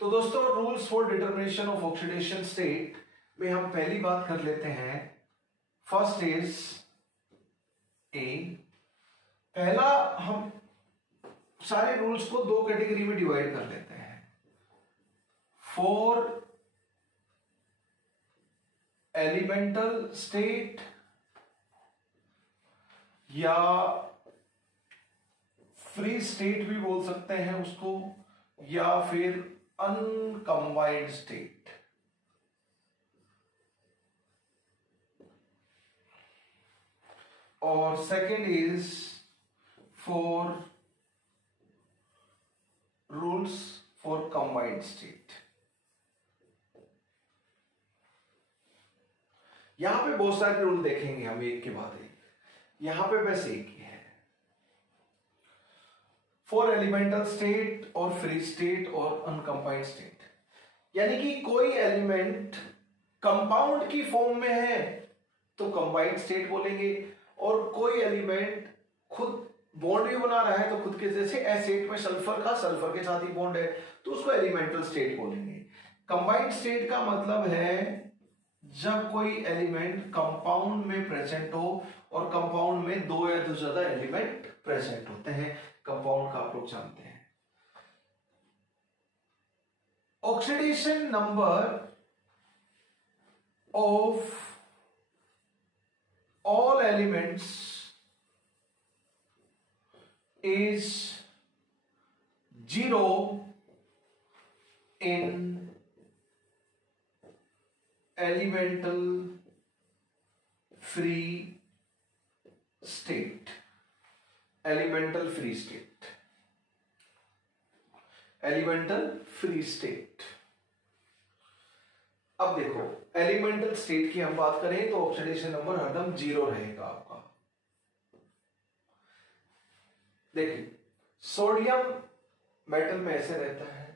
तो दोस्तों rules for determination of oxidation state में हम पहली बात कर लेते हैं। First is a. पहला हम सारे रूल्स को दो कैटेगरी में डिवाइड कर लेते हैं, फॉर एलिमेंटल स्टेट या फ्री स्टेट भी बोल सकते हैं उसको, या फिर अनकंबाइंड स्टेट। और second is for rules for combined state. यहां पे बहुत सारे रूल देखेंगे हम एक के बाद एक, यहां पे बस एक ही है, फॉर एलिमेंटल स्टेट और फ्री स्टेट और अनकंबाइंड स्टेट। यानी कि कोई एलिमेंट कंपाउंड की फॉर्म में है तो कंबाइंड स्टेट बोलेंगे, और कोई एलिमेंट खुद बॉन्ड भी बना रहा है तो खुद के, जैसे एसिड में सल्फर का सल्फर के साथ ही बॉन्ड है तो उसको एलिमेंटल स्टेट बोलेंगे। कंबाइंड स्टेट का मतलब है जब कोई एलिमेंट कंपाउंड में प्रेजेंट हो, और कंपाउंड में दो या दो ज्यादा एलिमेंट प्रेजेंट होते हैं। कंपाउंड का आप लोग जानते हैं। Oxidation number of all elements is 0 in elemental free state। elemental free state, elemental free state। अब देखो एलिमेंटल स्टेट की हम बात करें तो ऑक्सीडेशन नंबर हरदम 0 रहेगा आपका। देखिए सोडियम मेटल में ऐसे रहता है,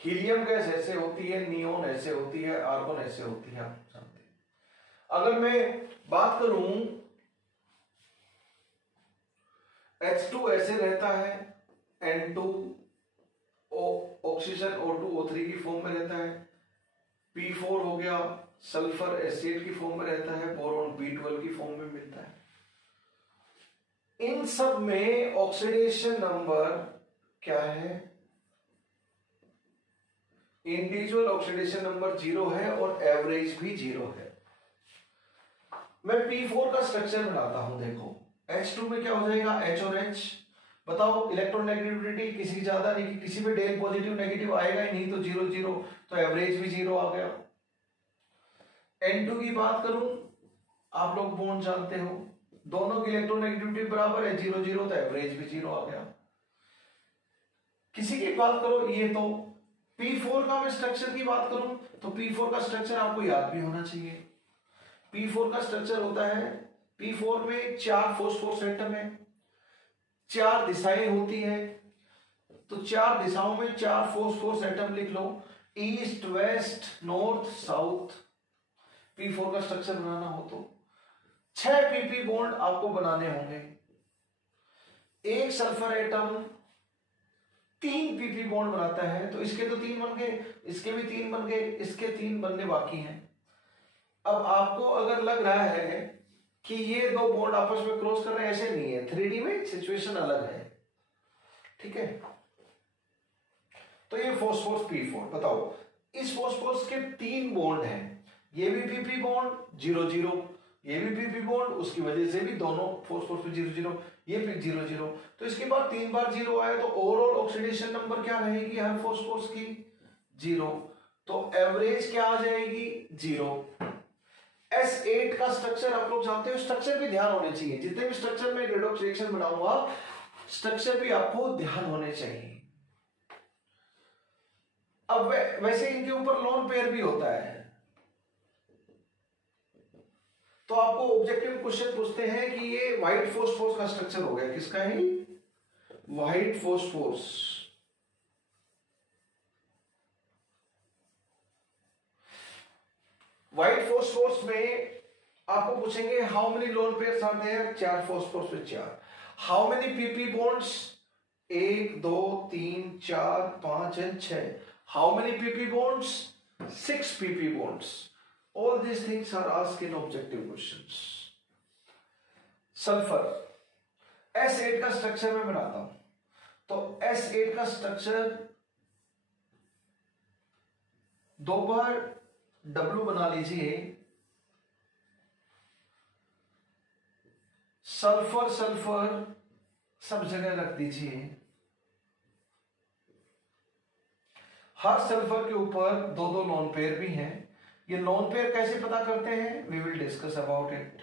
हीलियम गैस ऐसे होती है, नियोन ऐसे होती है, आर्गन ऐसे होती है, आप जानते हैं। अगर मैं बात करूं H2 ऐसे रहता है, N2 ऑक्सीजन O2 O3 की फॉर्म में रहता है, P4 हो गया सल्फर एसिड की फॉर्म में रहता है, बोरॉन B12 की फॉर्म में मिलता है। इन सब में ऑक्सीडेशन नंबर क्या है? इंडिविजुअल ऑक्सीडेशन नंबर 0 है और एवरेज भी 0 है। मैं P4 का स्ट्रक्चर बनाता हूं, देखो H2 में क्या हो जाएगा, H और H। बताओ इलेक्ट्रोनेगेटिविटी किसी की ज्यादा नहीं, किसी में डेल पॉजिटिव नेगेटिव आएगा ही नहीं, तो 0 0, तो एवरेज भी 0 आ गया। N2 की बात करूं, आप लोग बॉन्ड जानते हो, दोनों की इलेक्ट्रोनेगेटिविटी बराबर है, 0 0, तो एवरेज भी 0 आ गया। किसी की बात करो, ये तो P4 का मैं स्ट्रक्चर की बात करूं तो P4 का स्ट्रक्चर आपको याद भी होना चाहिए। P4 का स्ट्रक्चर होता है, P4 में 4 फॉस्फोरस एटम है, 4 दिशाएं होती है, तो 4 दिशाओं में 4 फॉस्फोरस एटम लिख लो, east west north south. P4 का स्ट्रक्चर बनाना हो तो 6 PP बॉन्ड आपको बनाने होंगे। एक सल्फर एटम 3 PP बॉन्ड बनाता है, तो इसके तो 3 बन गए, इसके भी 3 बन गए, इसके 3 बनने बाकी हैं। अब आपको अगर लग रहा है कि ये दो बॉन्ड आपस में क्रॉस कर रहे हैं, ऐसे नहीं है, 3D में सिचुएशन अलग है, ठीक है। तो ये फॉस्फोरस P4, बताओ इस फॉस्फोरस के 3 बॉन्ड हैं, ये भी PP बॉन्ड 0 0, ये भी PP बॉन्ड, उसकी वजह से भी दोनों फॉस्फोरस पे 0 0, ये भी 0 0, तो इसके बाद 3 बार 0 आया, तो ओवरऑल ऑक्सीडेशन नंबर क्या रहेगी हर फॉस्फोरस की, 0, तो एवरेज क्या आ जाएगी, 0। S8 का स्ट्रक्चर आप लोग जानते हो, स्ट्रक्चर भी ध्यान होने चाहिए, जितने भी स्ट्रक्चर में रेडॉक्स रिएक्शन बनाऊंगा स्ट्रक्चर भी आपको ध्यान होने चाहिए। अब वैसे इनके ऊपर लोन पेयर भी होता है, तो आपको ऑब्जेक्टिव क्वेश्चन पूछते हैं कि ये व्हाइट फॉस्फोरस का स्ट्रक्चर हो गया, किसका है, व्हाइट फॉस्फोरस। व्हाइट फॉस्फोरस में आपको पूछेंगे how many lone pairs are there, 4 phosphorus में 4। How many PP bonds, 1 2 3 4 5 and 6। How many PP bonds, 6 PP bonds. All these things are asked in objective questions. Sulphur S8 का structure मैं बनाता हूं, तो S8 का स्ट्रक्चर 2 बार W बना लीजिए। Sulphur sulphur सब जगह रख दीजिए। हर सल्फर के ऊपर 2 लोन पेयर भी हैं। ये लोन पेयर कैसे पता करते हैं, we will discuss about it.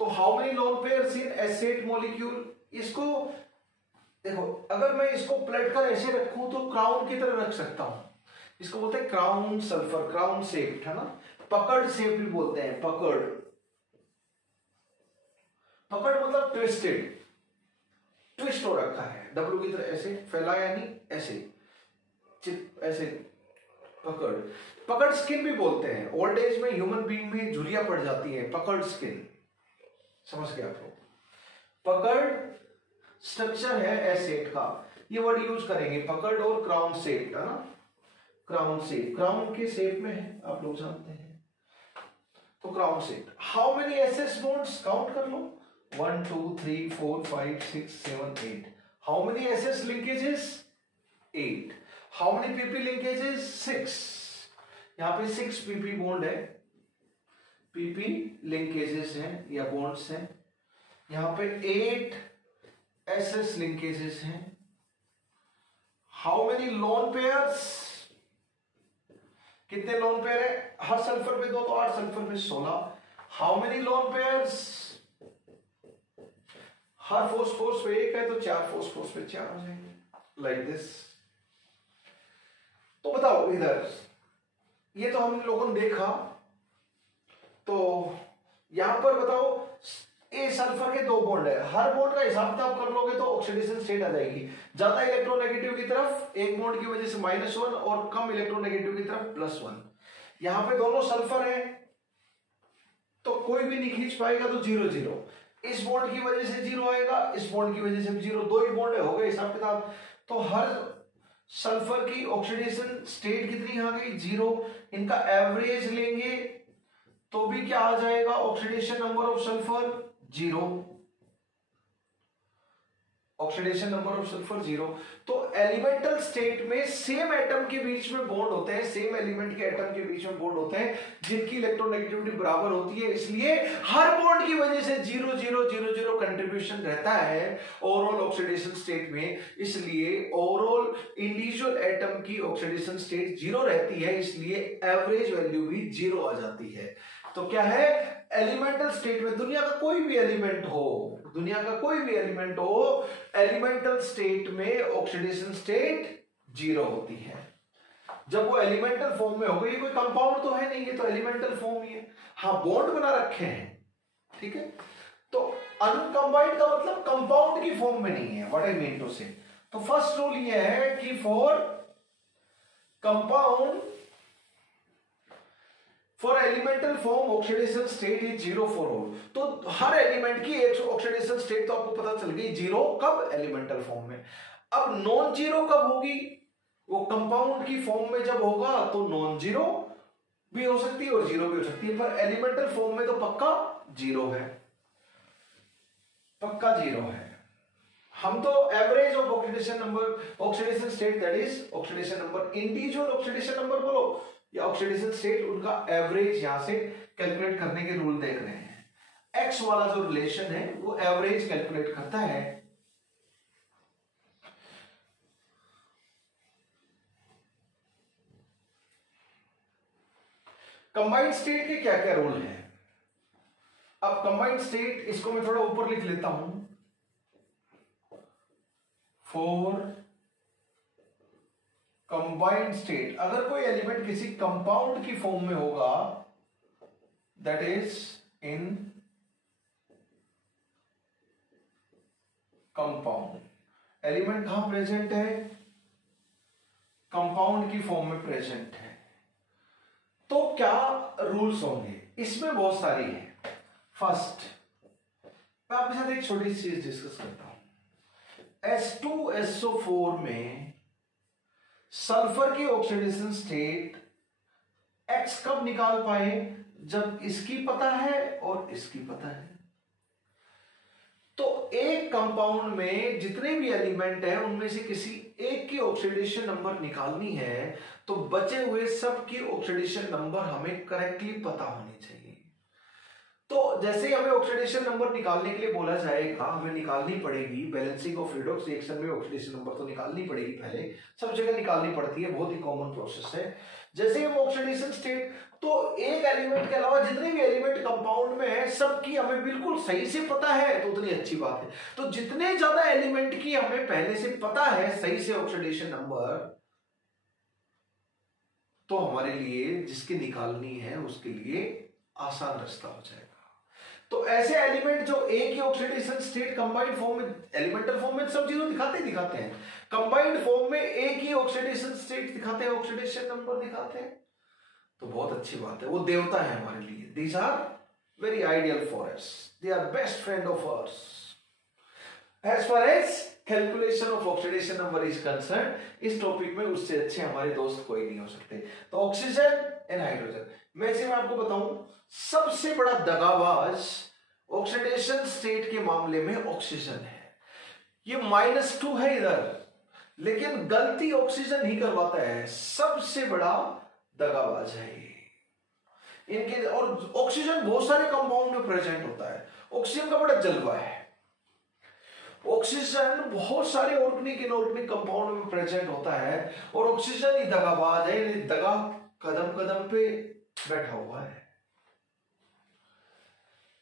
तो how many lone pairs in S8 molecule. इसको देखो, अगर मैं इसको पलट कर ऐसे रखूं तो क्राउन की तरह रख सकता हूं। इसको बोलते हैं क्राउन सल्फर, क्राउन शेप्ड, है ना। पकड़ शेप भी बोलते हैं, पकड़। पकड़ मतलब ट्विस्टेड, ट्विस्ट हो रखा है, डब्लू की तरह ऐसे फैलाया नहीं, ऐसे ऐसे पकड़। पकड़ स्किन भी बोलते हैं। ओल्ड एज में ह्यूमन बीइंग में झुर्रियां पड़ जाती है, पकड़ स्किन। समझ गए आप लोग। पकड़ स्ट्रक्चर है S8 का, ये वर्ड यूज करेंगे, पकड़ और क्राउन शेप, है ना। क्राउन शेप, क्राउन के शेप में है, आप लोग जानते हैं। तो crown shape. How many SS bonds, count कर लो, 1 2 3 4 5 6 7 8। How many SS linkages, 8। How many PP linkages, 6। यहां पे 6 PP बॉन्ड है, PP लिंकेजेस हैं या बॉन्ड्स हैं। यहां पे 8 SS लिंकेजेस हैं। हाउ मेनी लोन पेयर्स, कितने लोन पेयर है, हर सल्फर में 2 तो 8, सल्फर में 16। How many lone pairs, her phosphorus में 1 है तो 4 फॉस्फोरस में 4 हो जाएंगे, लाइक दिस। तो बताओ इधर, ये तो हम लोगों ने देखा। तो यहां पर बताओ, ए सल्फर के 2 बॉन्ड है, हर बॉन्ड का हिसाब किताब कर लोगे तो ऑक्सीडेशन स्टेट आ जाएगी। ज्यादा इलेक्ट्रोनेगेटिव की तरफ एक बॉन्ड की वजह से -1 और कम इलेक्ट्रोनेगेटिव की तरफ +1। यहां पे दोनों सल्फर है तो कोई भी नहीं खींच पाएगा, तो 0 0। इस बॉन्ड की वजह से 0 आएगा, इस बॉन्ड की वजह से 0, 2 ही बॉन्ड है, हो गए हिसाब किताब। तो हर सल्फर की ऑक्सीडेशन स्टेट कितनी आ गई, 0। इनका एवरेज लेंगे तो भी क्या आ जाएगा, oxidation number of sulphur 0। Oxidation number of sulphur 0। तो एलिमेंटल स्टेट में सेम एटम के बीच में बॉन्ड होते हैं, सेम एलिमेंट के एटम के बीच में बॉन्ड होते हैं जिनकी इलेक्ट्रोनेगेटिविटी बराबर होती है। इसलिए हर बॉन्ड की वजह से 0 0 0 0 कंट्रीब्यूशन रहता है ओवरऑल ऑक्सीडेशन स्टेट में। इसलिए ओवरऑल इंडिविजुअल एटम की ऑक्सीडेशन स्टेट 0 रहती है, इसलिए एवरेज वैल्यू भी 0 आ जाती है। तो क्या है, एलिमेंटल स्टेट में दुनिया का कोई भी एलिमेंट हो, दुनिया का कोई भी एलिमेंट हो, एलिमेंटल स्टेट में ऑक्सीडेशन स्टेट 0 होती है। जब वो एलिमेंटल फॉर्म में होगा, ये कोई कंपाउंड तो है नहीं, ये तो एलिमेंटल फॉर्म ही है। हाँ, बॉन्ड बना रखे हैं, ठीक है। तो अनकंबाइंड का मतलब कंपाउंड की फॉर्म में नहीं है, व्हाट आई मीन टू से। तो फर्स्ट रूल ये है कि for compound, for elemental form oxidation state is 0 for all. तो हर एलिमेंट की एक ऑक्सीडेशन स्टेट तो आपको पता चल गई 0, कब, एलिमेंटल फॉर्म में। अब नॉन जीरो कब होगी, वो कंपाउंड की फॉर्म में जब होगा तो नॉन जीरो भी हो सकती है और 0 भी हो सकती है, पर एलिमेंटल फॉर्म में तो पक्का 0 है, पक्का 0 है। हम तो average of oxidation number, oxidation state, that is oxidation number, individual oxidation number बोलो या ऑक्सीडेशन स्टेट, उनका एवरेज यहां से कैलकुलेट करने के रूल देख रहे हैं। एक्स वाला जो रिलेशन है वो एवरेज कैलकुलेट करता है। कंबाइंड स्टेट के क्या क्या रूल हैं। अब कंबाइंड स्टेट, इसको मैं थोड़ा ऊपर लिख लेता हूं। फॉर कंबाइंड स्टेट, अगर कोई एलिमेंट किसी कंपाउंड की फॉर्म में होगा, that is in compound, element कहां प्रेजेंट है, कंपाउंड की फॉर्म में प्रेजेंट है तो क्या रूल्स होंगे? इसमें बहुत सारी है। फर्स्ट, मैं आपके साथ एक छोटी सी चीज डिस्कस करता हूं। H2SO4 में सल्फर की ऑक्सीडेशन स्टेट X कब निकाल पाए? जब इसकी पता है और इसकी पता है। तो एक कंपाउंड में जितने भी एलिमेंट हैं उनमें से किसी एक की ऑक्सीडेशन नंबर निकालनी है तो बचे हुए सब की ऑक्सीडेशन नंबर हमें करेक्टली पता होनी चाहिए। तो जैसे ही हमें ऑक्सीडेशन नंबर निकालने के लिए बोला जाएगा, हमें निकालनी पड़ेगी बैलेंसिंग ऑफ रिडॉक्स रिएक्शन में ऑक्सीडेशन नंबर तो निकालनी पड़ेगी, पहले सब जगह निकालनी पड़ती है, बहुत ही कॉमन प्रोसेस है। जैसे ही हम ऑक्सीडेशन स्टेट, तो एक एलिमेंट के अलावा जितने भी एलिमेंट कंपाउंड में है सबकी हमें बिल्कुल सही से पता है तो उतनी अच्छी बात है। तो जितने ज्यादा एलिमेंट की हमें पहले से पता है सही से ऑक्सीडेशन नंबर, तो हमारे लिए जिसकी निकालनी है उसके लिए आसान रास्ता हो जाएगा। तो ऐसे एलिमेंट जो एक ही ऑक्सीडेशन स्टेट कंबाइंड फॉर्म में, एलिमेंटल फॉर्म में सब चीजों दिखाते हैं, कंबाइंड फॉर्म में एक ही ऑक्सीडेशन स्टेट दिखाते हैं, ऑक्सीडेशन नंबर दिखाते हैं, तो बहुत अच्छी बात है, वो देवता है हमारे लिए। These are very ideal for us, they are best friend of us as far as calculation of oxidation number is concern. इस टॉपिक में उससे अच्छे हमारे दोस्त कोई नहीं हो सकते। तो ऑक्सीजन एंड हाइड्रोजन, वैसे मैं आपको बताऊं सबसे बड़ा दगाबाज ऑक्सीडेशन स्टेट के मामले में ऑक्सीजन है। ये -2 है इधर, लेकिन गलती ऑक्सीजन ही करवाता है, सबसे बड़ा दगाबाज है ये इनके। और ऑक्सीजन बहुत सारे कंपाउंड में प्रेजेंट होता है, ऑक्सीजन का बड़ा जलवा है। ऑक्सीजन बहुत सारे ऑर्गेनिक इनऑर्गेनिक कंपाउंड में प्रेजेंट होता है और ऑक्सीजन ही दगाबाज है, दगा कदम कदम पे बैठा हुआ है।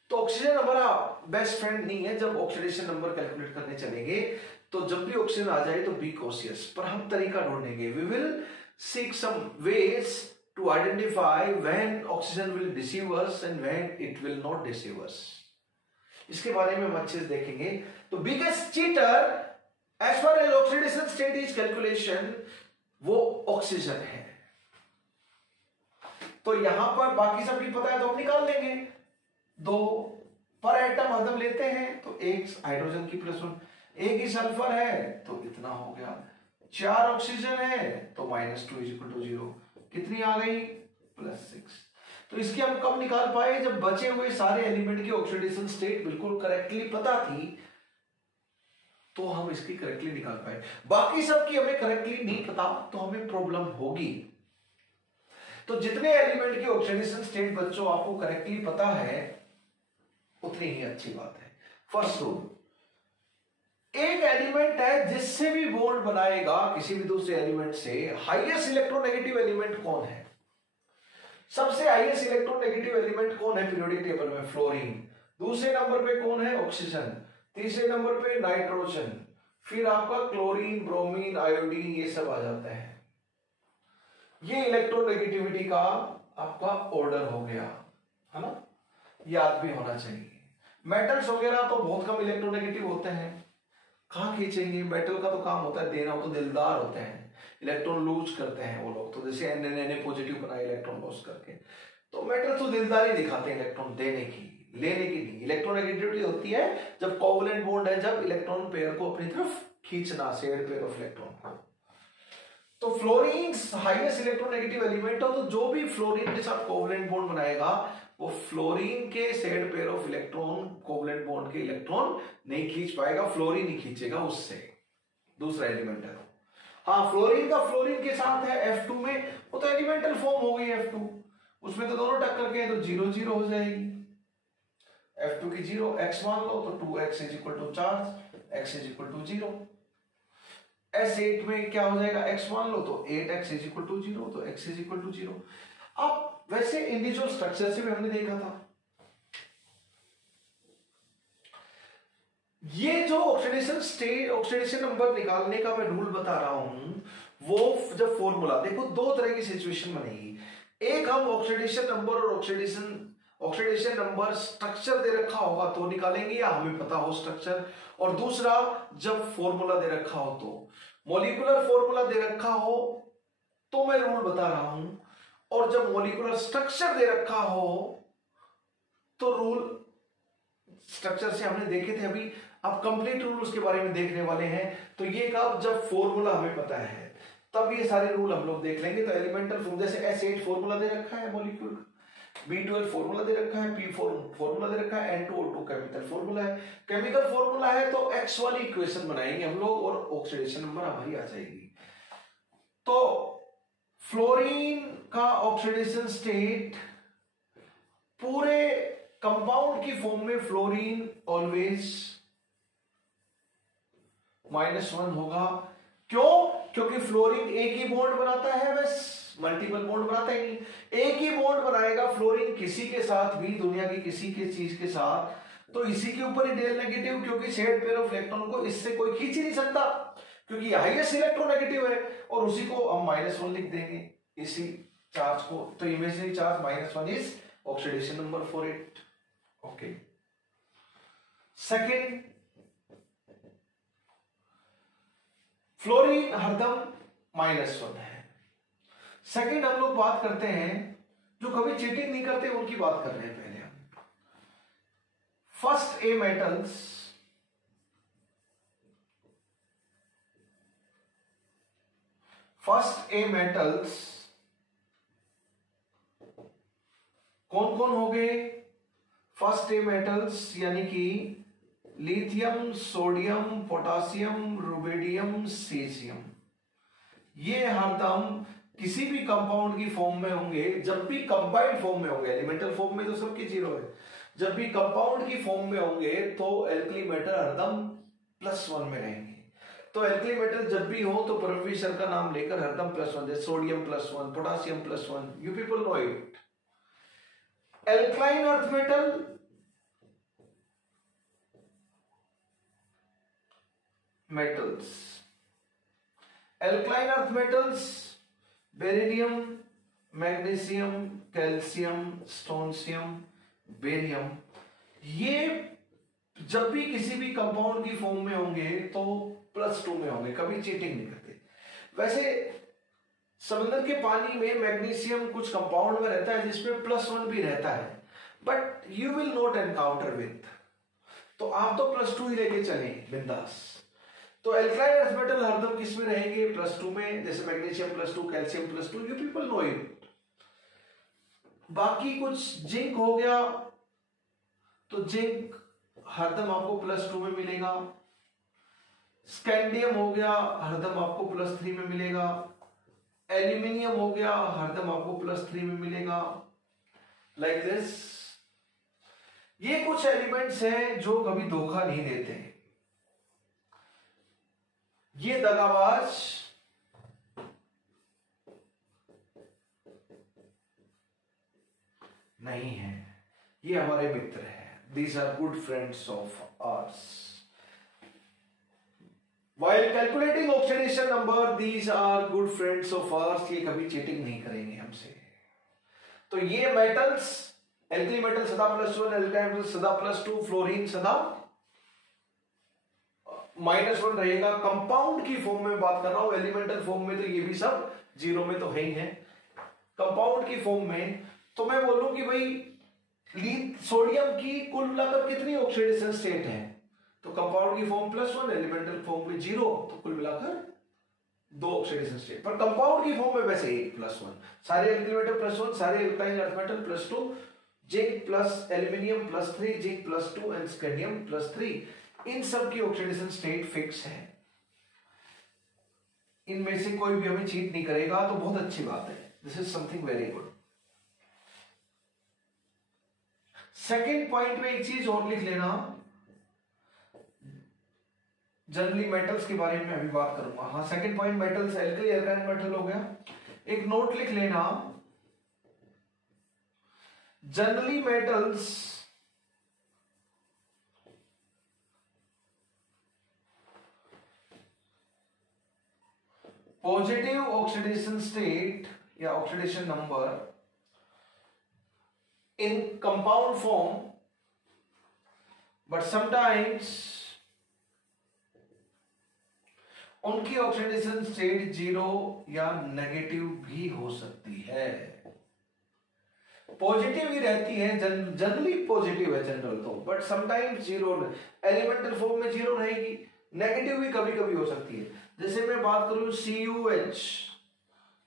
तो ऑक्सीजन हमारा बेस्ट फ्रेंड नहीं है। जब ऑक्सीडेशन नंबर कैलकुलेट करने चलेंगे तो जब भी ऑक्सीजन आ जाए तो बी कॉशियस, पर हम तरीका ढूंढेंगे। We will seek some ways to identify when oxygen will deceive us and when it will not deceive us. इसके बारे में हम अच्छे से देखेंगे। तो biggest cheater as far as oxidation state is calculation वो ऑक्सीजन है। तो यहां पर बाकी सब भी पता है तो हम निकाल लेंगे। 2 पर एटम हम लेते हैं तो एक हाइड्रोजन की +1, एक ही सल्फर है तो इतना हो गया, 4 ऑक्सीजन है तो -2 = 0, कितनी आ गई +6। तो इसकी हम कब निकाल पाए? जब बचे हुए सारे एलिमेंट की ऑक्सीडेशन स्टेट बिल्कुल करेक्टली पता थी तो हम इसकी करेक्टली निकाल पाए। बाकी सब की हमें करेक्टली नहीं पता तो हमें प्रॉब्लम होगी। तो जितने एलिमेंट की ऑक्सीडेशन स्टेट बच्चों आपको करेक्टली पता है उतनी ही अच्छी बात है। फर्स्ट रूल, एक एलिमेंट है जिससे भी बॉन्ड बनाएगा किसी भी दूसरे एलिमेंट से, हाईएस्ट इलेक्ट्रोनेगेटिव एलिमेंट कौन है? सबसे हाईएस्ट इलेक्ट्रोनेगेटिव एलिमेंट कौन है पीरियोडिक टेबल में? फ्लोरीन। दूसरे नंबर पे कौन है? ऑक्सीजन। तीसरे नंबर पे नाइट्रोजन, फिर आपका क्लोरीन, ब्रोमीन, आयोडीन, ये सब आ जाता है। ये इलेक्ट्रोनेगेटिविटी का आपका ऑर्डर हो गया, है ना? याद भी होना चाहिए। मेटल्स वगैरह तो बहुत कम इलेक्ट्रोनेगेटिव होते हैं, कहां खींचेंगे? मेटल का तो काम होता है देना, वो तो दिलदार होते हैं, इलेक्ट्रॉन लूज करते हैं वो लोग। तो जैसे Na पॉजिटिव बना इलेक्ट्रॉन लॉस करके, तो मेटल तो दिलदारी दिखाते हैं इलेक्ट्रॉन देने की, लेने की नहीं। इलेक्ट्रोनेगेटिविटी होती है जब कोवलेंट बॉन्ड है, जब इलेक्ट्रॉन पेयर को अपनी तरफ खींचना, शेयर पेयर ऑफ इलेक्ट्रॉन। तो फ्लोरीन हाईएस्ट इलेक्ट्रोनेगेटिव एलिमेंट हो, तो जो भी फ्लोरीन के साथ कोवलेंट बॉन्ड बनाएगा वो फ्लोरीन के shared pair of electron covalent bond के इलेक्ट्रॉन नहीं खींच पाएगा, फ्लोरीन ही खींचेगा उससे। दूसरा एलिमेंट है, हाँ फ्लोरीन का फ्लोरीन के साथ है F2 में, वो तो एलिमेंटल फॉर्म हो गई F2, उसमें तो दोनों टक्कर के हैं तो 0-0 हो जाएगी। F2 की 0, x मान लो तो 2x = चार्ज, x = 0। S8 में क्या हो जाएगा? x मान लो तो 8x = 0, तो x = 0। अब वैसे इंडिविजुअल स्ट्रक्चर से भी हमने देखा था, ये जो ऑक्सीडेशन स्टेट, ऑक्सीडेशन नंबर निकालने का मैं रूल बता रहा हूं, वो जब फॉर्मूला देखो, 2 तरह की सिचुएशन बनेगी। एक, हम ऑक्सीडेशन नंबर और ऑक्सीडेशन नंबर स्ट्रक्चर दे रखा होगा तो निकालेंगे या हमें पता हो स्ट्रक्चर, और दूसरा जब फॉर्मूला दे रखा हो तो, मॉलिक्यूलर फॉर्मूला दे रखा हो तो मैं रूल बता रहा हूं, और जब मॉलिक्यूलर स्ट्रक्चर दे रखा हो तो रूल स्ट्रक्चर से हमने देखे थे अभी, अब कंप्लीट रूल उसके बारे में देखने वाले हैं। तो ये कब, जब फॉर्मूला हमें पता है तब ये सारे रूल हम लोग देख लेंगे। तो एलिमेंटल फॉर्म, जैसे S8 फॉर्मूला दे रखा है मॉलिक्यूल, B12 फॉर्मूला दे रखा है, P4 फॉर्मूला दे रखा है, N2O2 केमिकल फॉर्मूला है। केमिकल फॉर्मूला है तो X वाली इक्वेशन बनाएंगे हम लोग और ऑक्सीडेशन नंबर हमारी आ जाएगी। तो फ्लोरीन का ऑक्सीडेशन स्टेट पूरे कंपाउंड की फॉर्म में फ्लोरीन ऑलवेज -1 होगा। क्यों? क्योंकि फ्लोरीन एक ही बॉन्ड बनाता है, बस मल्टीपल बॉन्ड बनाता ही नहीं, एक ही बॉन्ड बनाएगा फ्लोरीन किसी के साथ भी, दुनिया की किसी के चीज के साथ, तो इसी के ऊपर ही डेल नेगेटिव, क्योंकि शेयर्ड पेयर ऑफ इलेक्ट्रॉन को इससे कोई खींच ही नहीं सकता, क्योंकि हाईएस्ट इलेक्ट्रोनेगेटिव है, और उसी को हम -1 लिख देंगे इसी चार्ज को। तो imaginary charge -1 is oxidation number for it. Okay, second, fluorine हरदम -1 है। सेकेंड हम लोग बात करते हैं, जो कभी चीटिंग नहीं करते उनकी बात कर रहे हैं पहले हम। फर्स्ट ए मेटल्स, कौन कौन हो गए? फर्स्ट ए मेटल्स यानी कि lithium, sodium, potassium, rubidium, caesium, ये हरदम किसी भी कंपाउंड की फॉर्म में होंगे, जब भी कंबाइंड फॉर्म में होंगे, एलिमेंटल फॉर्म में तो सबकी 0 है, जब भी कंपाउंड की फॉर्म में होंगे तो एल्कली मेटल हरदम +1 में रहेंगे। तो एल्कली मेटल जब भी हो तो प्रोफेसर का नाम लेकर हरदम +1, जैसे sodium +1, potassium +1, you people know it. Alkaline earth metal, alkaline earth metals, beryllium, magnesium, calcium, strontium, barium, ये जब भी किसी भी कंपाउंड की फॉर्म में होंगे तो +2 में होंगे, कभी चीटिंग नहीं करते। वैसे समुद्र के पानी में मैग्नीशियम कुछ कंपाउंड में रहता है जिसमें +1 भी रहता है, but you will not encounter with, तो आप तो +2 ही लेके चले बिंदास। तो एल्कलाइन अर्थ मेटल हरदम किस में रहेंगे? +2 में, जैसे magnesium +2, calcium +2, you people know it. बाकी कुछ जिंक हो गया, तो जिंक हरदम आपको +2 में मिलेगा। स्कैंडियम हो गया, हरदम आपको +3 में मिलेगा। एल्यूमिनियम हो गया, हरदम आपको +3 में मिलेगा, लाइक दिस। ये कुछ एलिमेंट्स हैं जो कभी धोखा नहीं देते, ये दगाबाज नहीं है, ये हमारे मित्र हैं। These are good friends of ours. While calculating oxidation number, these are good friends of ours. ये कभी चीटिंग नहीं करेंगे हमसे। तो ये मेटल्स, एल्कली मेटल सदा +1, एल्काइल मेटल सदा +2, फ्लोरीन सदा -1 रहेगा। कंपाउंड की फॉर्म में बात कर रहा हूं, एलिमेंटल फॉर्म में तो ये भी सब 0 में तो है ही है। कंपाउंड की फॉर्म में तो मैं बोलूं कि भाई सोडियम की कुल मिलाकर कितनी ऑक्सीडेशन स्टेट है? तो कंपाउंड की फॉर्म +1, एलिमेंटल फॉर्म में 0, तो कुल मिलाकर 2 ऑक्सीडेशन स्टेट। पर कंपाउंड की फॉर्म में वैसे 1 +1, सारे एल्कली मेटल +1, सारे alkyl earth metal +2, zinc plus aluminium +3, zinc +2 and scandium +3, इन सब की ऑक्सीडेशन स्टेट फिक्स है। इनमें से कोई भी हमें चीट नहीं करेगा, तो बहुत अच्छी बात है। This is something very good. Second point में एक चीज और लिख लेना, जनरली मेटल्स के बारे में अभी बात करूंगा। हाँ, second point metals, alkali alkyl metal हो गया। एक नोट लिख लेना, generally metals positive oxidation state या oxidation number in compound form, but sometimes उनकी ऑक्सीडेशन स्टेट जीरो या नेगेटिव भी हो सकती है। पॉजिटिव ही रहती है, जनरली पॉजिटिव है जनरल तो, but sometimes zero, elemental form में जीरो रहेगी, नेगेटिव भी कभी कभी हो सकती है। जैसे मैं बात करूं CuH,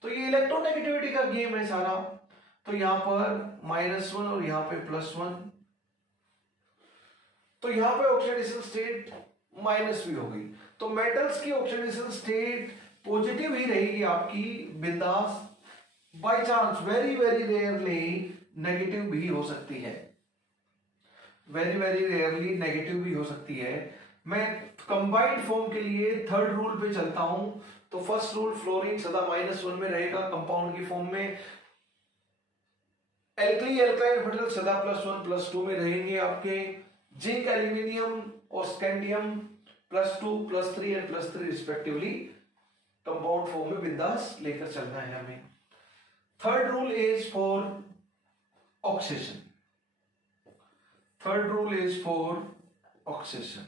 तो ये इलेक्ट्रोनेगेटिविटी का गेम है सारा। तो यहां पर -1 और यहां पे +1, तो यहां पे ऑक्सीडेशन स्टेट माइनस भी हो गई। तो मेटल्स की ऑक्सीडेशन स्टेट पॉजिटिव ही रहेगी आपकी बिंदास, by chance very very rarely negative भी हो सकती है, वेरी वेरी रेयरली नेगेटिव भी हो सकती है। मैं कंबाइंड फॉर्म के लिए थर्ड रूल पे चलता हूं। तो फर्स्ट रूल, फ्लोरीन सदा -1 में रहेगा कंपाउंड की फॉर्म में, एल्कली एल्काइल मेटल सदा +1 +2 में रहेंगे आपके, जिंक एल्यूमिनियम और scandium +2 +3 and +3 respectively compound form में बिंदास लेकर चलना है हमें। Third rule is for oxygen, third rule is for oxygen,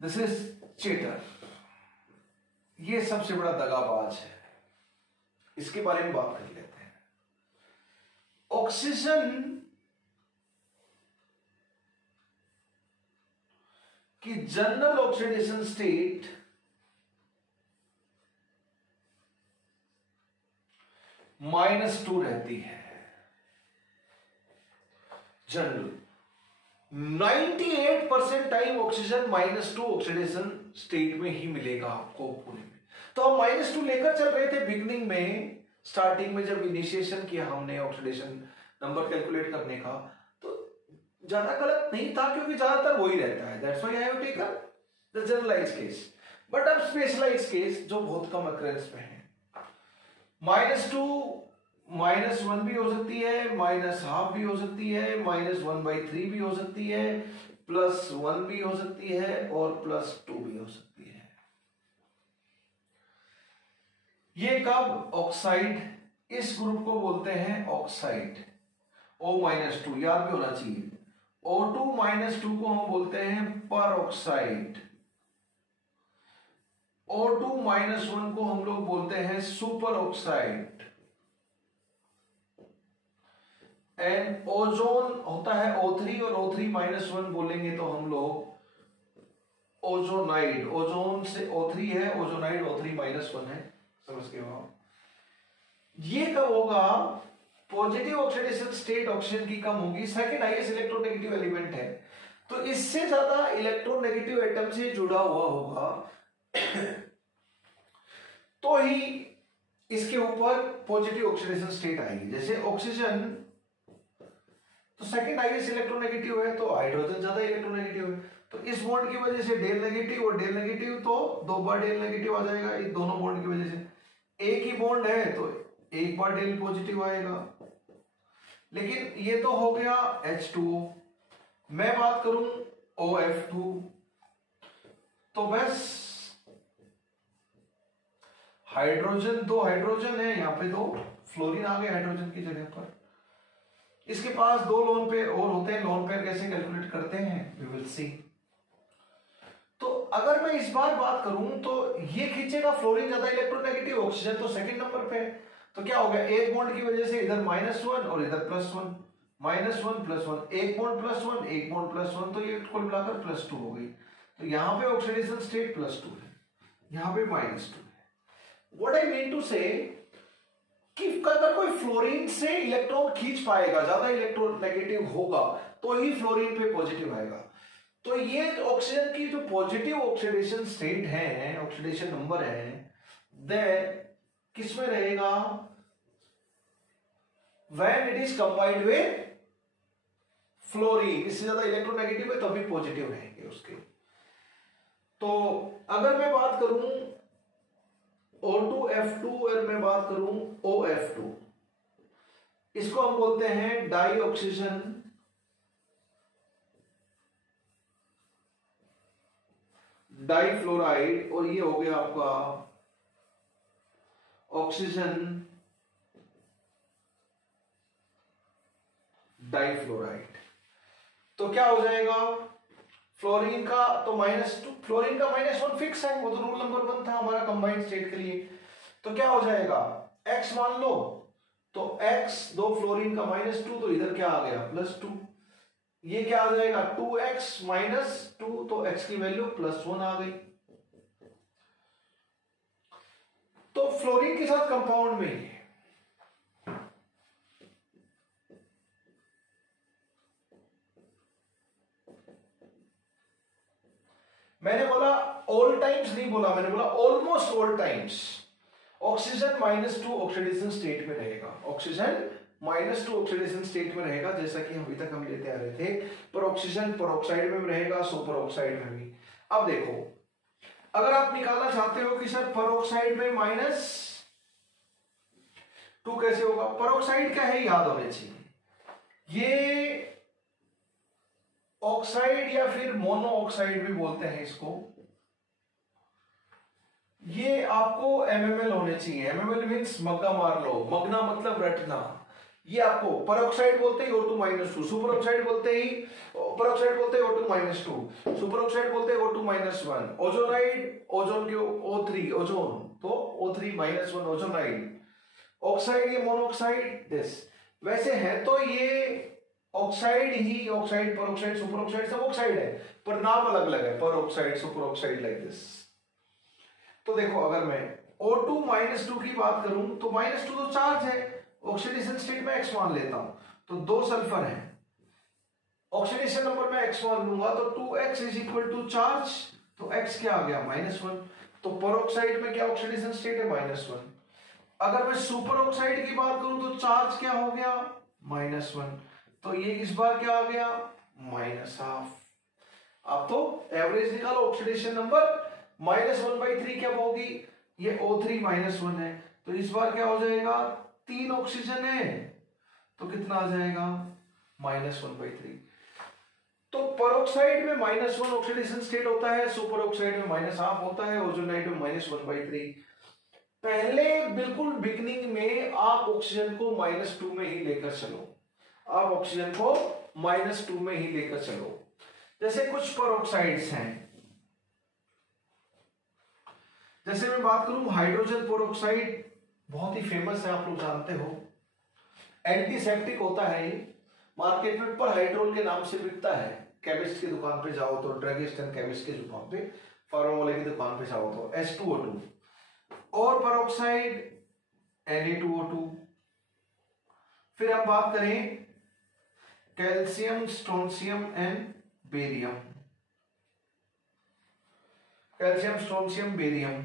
this is cheater. ये सबसे बड़ा दगाबाज है, इसके बारे में बात कर लेते हैं। ऑक्सीजन की जनरल ऑक्सीडेशन स्टेट -2 रहती है। General 98% time oxygen -2 oxidation state में ही मिलेगा आपको पूरे में। तो हम -2 लेकर चल रहे थे बिगनिंग में, स्टार्टिंग में जब इनिशिएशन किया हमने ऑक्सीडेशन नंबर कैलकुलेट करने का, तो ज्यादा गलत नहीं था क्योंकि ज्यादातर वही रहता है। That's why I have taken the generalised case. But अब स्पेशलाइज्ड केस जो बहुत कम अक्रेंस में है, -2 -1 भी हो सकती है, -12 भी हो सकती है, -1/3 भी हो सकती है, +1 भी हो सकती है और +2 भी हो सकती है। ये कब? ऑक्साइड, इस ग्रुप को बोलते हैं ऑक्साइड, O-2 याद भी होना चाहिए। O2-2 को हम बोलते हैं पर ऑक्साइड, O2-1 को हम लोग बोलते हैं सुपर ऑक्साइड, एंड ओजोन होता है O3 और O3-1 बोलेंगे तो हम लोग ओजोनाइड, ओजोन से O3 है, ओजोनाइड O3-1 है, समझ गए आप। ये कब होगा? पॉजिटिव ऑक्सीडेशन स्टेट ऑक्सीजन की कम होगी, सेकंड हाईएस्ट इलेक्ट्रोनेगेटिव एलिमेंट है, तो इससे ज्यादा इलेक्ट्रोनेगेटिव एटम से जुड़ा हुआ होगा तो ही इसके ऊपर पॉजिटिव ऑक्सीडेशन स्टेट आएगी। जैसे ऑक्सीजन तो सेकंड हाईएस्ट इलेक्ट्रोनेगेटिव है, तो हाइड्रोजन ज्यादा इलेक्ट्रोनेगेटिव है, तो इस बॉन्ड की वजह से डेल नेगेटिव और डेल नेगेटिव, तो 2 बार डेल नेगेटिव आ जाएगा इस दोनों बॉन्ड की वजह से। एक ही बॉन्ड है तो एक बार डेल पॉजिटिव आएगा। लेकिन ये तो हो गया H2O। मैं बात करूं OF2, तो बस हाइड्रोजन, 2 हाइड्रोजन है यहां पे, 2 फ्लोरीन आ गए हाइड्रोजन की जगह पर। इसके पास 2 लोन पेयर और होते हैं, लोन पेयर कैसे कैलकुलेट करते हैं वी विल सी। तो अगर मैं इस बार बात करूं तो ये खींचेगा फ्लोरीन ज्यादा इलेक्ट्रोनेगेटिव, ऑक्सीजन तो सेकंड नंबर पे है, तो क्या हो गया? एक बॉन्ड की वजह से इधर -1 और इधर +1, -1 +1, एक बॉन्ड +1 एक बॉन्ड +1, तो ये कुल मिलाकर +2 हो गई। तो यहां पे ऑक्सीडेशन स्टेट +2 है, यहां पे -2 है। व्हाट आई मीन टू से कि अगर कोई फ्लोरीन से इलेक्ट्रॉन खींच पाएगा, ज्यादा इलेक्ट्रोनेगेटिव होगा, तो ही फ्लोरीन पे पॉजिटिव आएगा। तो ये ऑक्सीजन की जो पॉजिटिव ऑक्सीडेशन स्टेट है, ऑक्सीडेशन नंबर है, देन किसमें रहेगा? When it is combined with fluorine, इससे ज्यादा इलेक्ट्रोनेगेटिव है तभी पॉजिटिव रहेंगे उसके। तो अगर मैं बात करूं O2F2 और मैं बात करूं OF2, इसको हम बोलते हैं डाई ऑक्सीजन डाइफ्लोराइड, और ये हो गया आपका ऑक्सीजन डाइफ्लोराइड। तो क्या हो जाएगा? फ्लोरीन का तो -2, फ्लोरीन का -1 फिक्स है, वो तो रूल नंबर 1 था हमारा कंबाइंड स्टेट के लिए। तो क्या हो जाएगा, x मान लो, तो x, दो फ्लोरीन का -2, तो इधर क्या आ गया +2, ये क्या आ जाएगा 2x -2, तो x की वैल्यू +1 आ गई। तो फ्लोरीन के साथ कंपाउंड में मैंने बोला ऑल टाइम्स नहीं बोला, मैंने बोला almost all times oxygen -2 oxidation state में रहेगा, ऑक्सीजन -2 ऑक्सीडेशन स्टेट में रहेगा, जैसा कि अभी तक हम लेते आ रहे थे। पर ऑक्सीजन पेरोक्साइड में भी रहेगा, सुपर ऑक्साइड में भी। अब देखो, अगर आप निकालना चाहते हो कि सर पेरोक्साइड में -2 कैसे होगा, पेरोक्साइड क्या है याद होने चाहिए, ये ऑक्साइड या फिर मोनो ऑक्साइड भी बोलते हैं इसको, ये आपको MML होने चाहिए। MML मीन्स मग्गा मार लो, मगना मतलब रटना। ये आपको पेरोक्साइड बोलते ही O2 -2, सुपर ऑक्साइड बोलते ही पेरोक्साइड बोलते ही O2 -2, सुपर ऑक्साइड बोलते ही O2 -1, ओजोनाइड, ओजोन के O3, ओजोन तो O3 -1 ओजोनाइड, ऑक्साइड ये मोनोऑक्साइड दिस। वैसे है तो ये ऑक्साइड ही, ऑक्साइड, पेरोक्साइड, सुपर ऑक्साइड सब ऑक्साइड है, पर नाम अलग अलग है, peroxide, super oxide, like this. तो देखो, अगर मैं O2 -2 की बात करूं तो -2 तो चार्ज है, ऑक्सीडेशन स्टेट में x मान लेता हूं, तो 2 सल्फर है, ऑक्सीडेशन नंबर में x मान लूंगा तो 2x = चार्ज, तो x क्या आ गया -1, तो पेरोक्साइड में क्या ऑक्सीडेशन स्टेट है -1। अगर मैं सुपर ऑक्साइड की बात करूं तो चार्ज क्या हो गया -1, तो ये इस बार क्या आ गया -12। अब तो एवरेज निकालो, ऑक्सीडेशन नंबर -1/3 क्या होगी, ये O3 -1 है, तो इस बार क्या हो जाएगा, 3 ऑक्सीजन है, तो कितना आ जाएगा -1/3। तो पेरोक्साइड में -1 ऑक्सीडेशन स्टेट होता है, सुपर ऑक्साइड में -12 होता है, ओजोनाइड में -1/3। पहले बिल्कुल बिगनिंग में आप ऑक्सीजन को -2 में ही लेकर चलो, आप ऑक्सीजन को -2 में ही लेकर चलो। जैसे कुछ पेरोक्साइड्स हैं, जैसे मैं बात करूं हाइड्रोजन पेरोक्साइड, बहुत ही फेमस है, आप लोग जानते हो, एंटीसेप्टिक होता है ये, मार्केट में पर हाइड्रोल के नाम से बिकता है। केमिस्ट की दुकान पे जाओ तो, ड्रगिस्ट एंड केमिस्ट की दुकान पे, फार्मा की दुकान पे जाओ तो H2O2, और पेरोक्साइड Na2O2। फिर हम बात करें calcium, strontium and barium, calcium, strontium, barium,